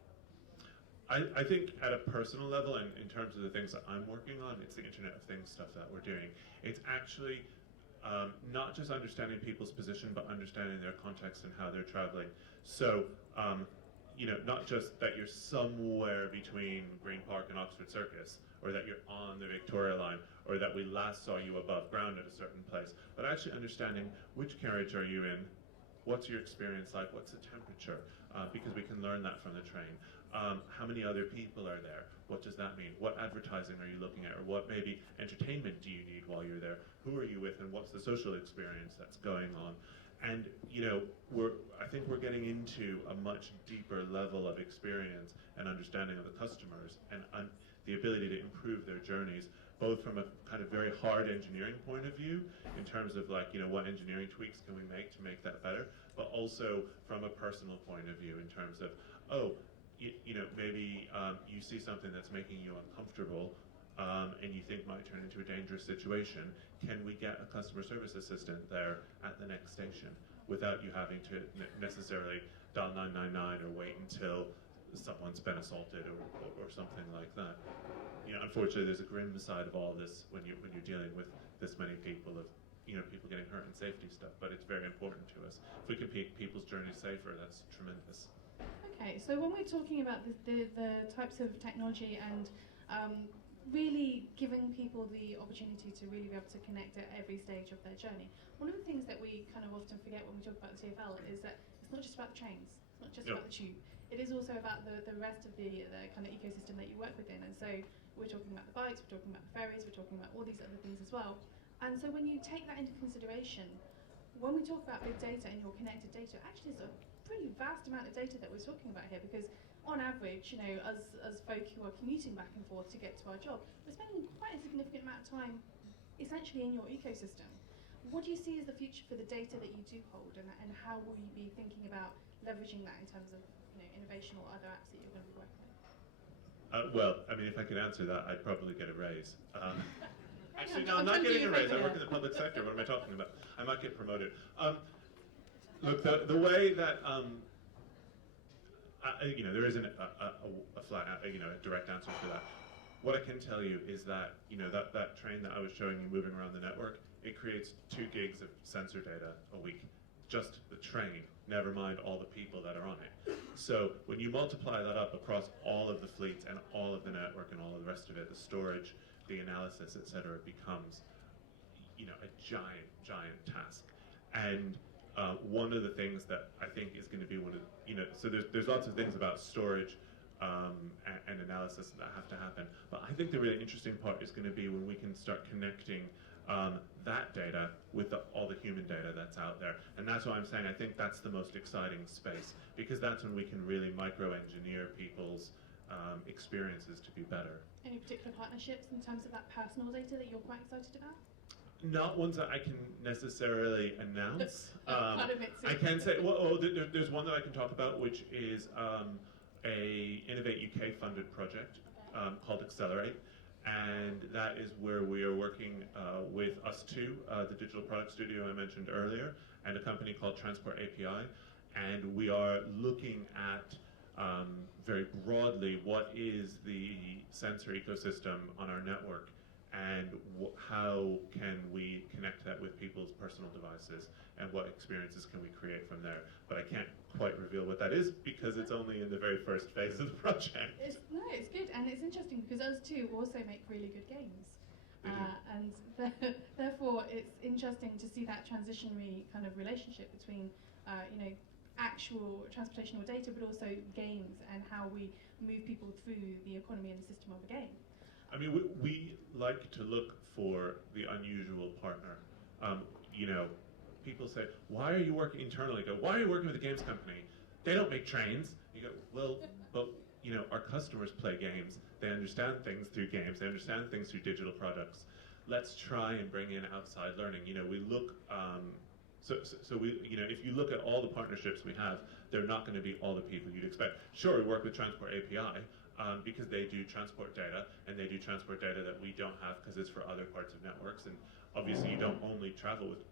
I think at a personal level, and in terms of the things that I'm working on, it's the Internet of Things stuff that we're doing. It's actually not just understanding people's position, but understanding their context and how they're traveling. So, you know, not just that you're somewhere between Green Park and Oxford Circus, or that you're on the Victoria Line, or that we last saw you above ground at a certain place, but actually understanding which carriage are you in, what's your experience like, what's the temperature, because we can learn that from the train. How many other people are there? What does that mean? What advertising are you looking at? Or what maybe entertainment do you need while you're there? Who are you with, and what's the social experience that's going on? And you know, I think we're getting into a much deeper level of experience and understanding of the customers and the ability to improve their journeys, both from a kind of very hard engineering point of view, in terms of like, you know, what engineering tweaks can we make to make that better, but also from a personal point of view in terms of, oh, you know, maybe you see something that's making you uncomfortable and you think might turn into a dangerous situation. Can we get a customer service assistant there at the next station without you having to necessarily dial 999 or wait until someone's been assaulted or something like that? You know, unfortunately, there's a grim side of all this when you're dealing with this many people of people getting hurt and safety stuff, but it's very important to us. If we can make people's journeys safer, that's tremendous. Okay, so when we're talking about the types of technology and really giving people the opportunity to really be able to connect at every stage of their journey, one of the things that we kind of often forget when we talk about the TfL is that it's not just about the trains, it's not just about the tube, it is also about the rest of the kind of ecosystem that you work within. And so we're talking about the bikes, we're talking about the ferries, we're talking about all these other things as well. And so when you take that into consideration, when we talk about big data and your connected data, actually it's a pretty vast amount of data that we're talking about here, because on average, as folk who are commuting back and forth to get to our job, we're spending quite a significant amount of time essentially in your ecosystem. What do you see as the future for the data that you do hold, and how will you be thinking about leveraging that in terms of innovation or other apps that you're going to be working with? Well, I mean, if I could answer that, I'd probably get a raise. Actually, no, I'm I'm not trying to getting do a raise. you a I work in the public sector. What am I talking about? I might get promoted. Look, the way that there isn't a flat, a direct answer for that. What I can tell you is that that train that I was showing you moving around the network, it creates 2 gigs of sensor data a week. Just the train, never mind all the people that are on it. So when you multiply that up across all of the fleets and all of the network and all of the rest of it, the storage, the analysis, etc., it becomes, a giant task. And one of the things that I think is going to be one of, so there's lots of things about storage and analysis that have to happen. But I think the really interesting part is going to be when we can start connecting that data with all the human data that's out there. And that's why I'm saying I think that's the most exciting space, because that's when we can really micro-engineer people's experiences to be better. Any particular partnerships in terms of that personal data that you're quite excited about? Not ones that I can necessarily announce. I I can say, there's one that I can talk about, which is a Innovate UK funded project called Accelerate. And that is where we are working with Us2, the digital product studio I mentioned earlier, and a company called Transport API. And we are looking at very broadly what is the sensor ecosystem on our network, and how can we connect that with people's personal devices, and what experiences can we create from there. But I can't quite reveal what that is because it's only in the very first phase of the project. It's good, and it's interesting because us too also make really good games. And therefore it's interesting to see that transitionary kind of relationship between actual transportational data, but also games and how we move people through the economy and the system of a game. I mean, we like to look for the unusual partner. People say, why are you working internally? You go, why are you working with a games company? They don't make trains. You go, well, but our customers play games. They understand things through games. They understand things through digital products. Let's try and bring in outside learning. We look, if you look at all the partnerships we have, they're not going to be all the people you'd expect. Sure, we work with Transport API, because they do transport data, and they do transport data that we don't have because it's for other parts of networks. And obviously, you don't only travel with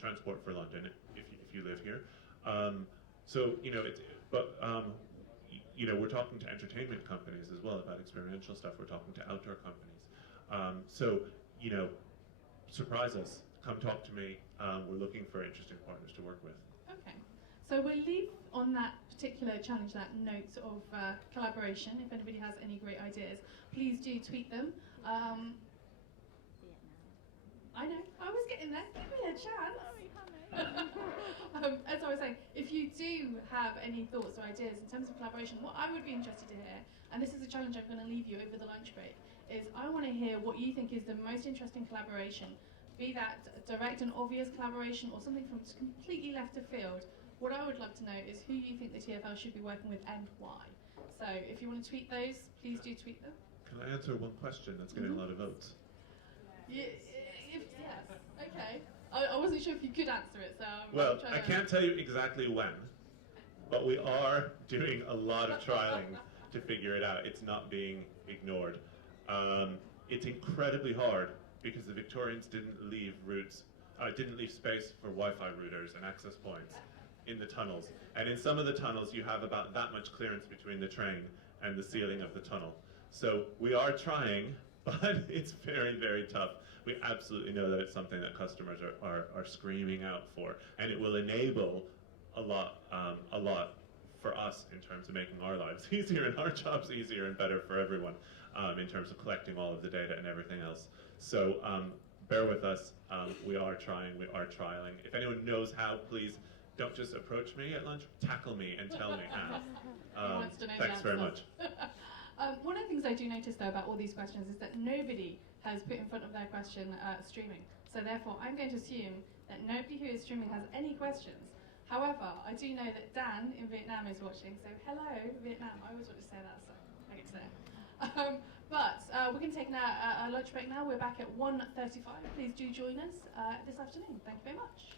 transport for London if you live here. We're talking to entertainment companies as well about experiential stuff. We're talking to outdoor companies. Surprise us. Come talk to me. We're looking for interesting partners to work with. Okay. So we'll leave on that particular challenge, that note of collaboration. If anybody has any great ideas, please do tweet them. I know, I was getting there. Give me a chance. As I was saying, if you do have any thoughts or ideas in terms of collaboration, what I would be interested to hear, and this is a challenge I'm going to leave you over the lunch break, is I want to hear what you think is the most interesting collaboration, be that direct and obvious collaboration or something from completely left of field. What I would love to know is who you think the TfL should be working with and why. So if you want to tweet those, please do tweet them. Can I answer one question that's getting a lot of votes? Yes. Okay. I wasn't sure if you could answer it, so well, I can't tell you exactly when, but we are doing a lot of trialing to figure it out. It's not being ignored. It's incredibly hard because the Victorians didn't leave space for Wi-Fi routers and access points in the tunnels. And in some of the tunnels, you have about that much clearance between the train and the ceiling of the tunnel. So we are trying but it's very, very tough. We absolutely know that it's something that customers are screaming out for, and it will enable a lot for us in terms of making our lives easier and our jobs easier and better for everyone in terms of collecting all of the data and everything else. So bear with us. We are trying. We are trialing. If anyone knows how, please don't just approach me at lunch. Tackle me and tell me how. Thanks very much. One of the things I do notice though about all these questions is that nobody has put in front of their question streaming. So therefore, I'm going to assume that nobody who is streaming has any questions. However, I do know that Dan in Vietnam is watching, so hello, Vietnam. I always want to say that, so I get to say it. But we're going to take now a lunch break now. We're back at 1:35. Please do join us this afternoon. Thank you very much.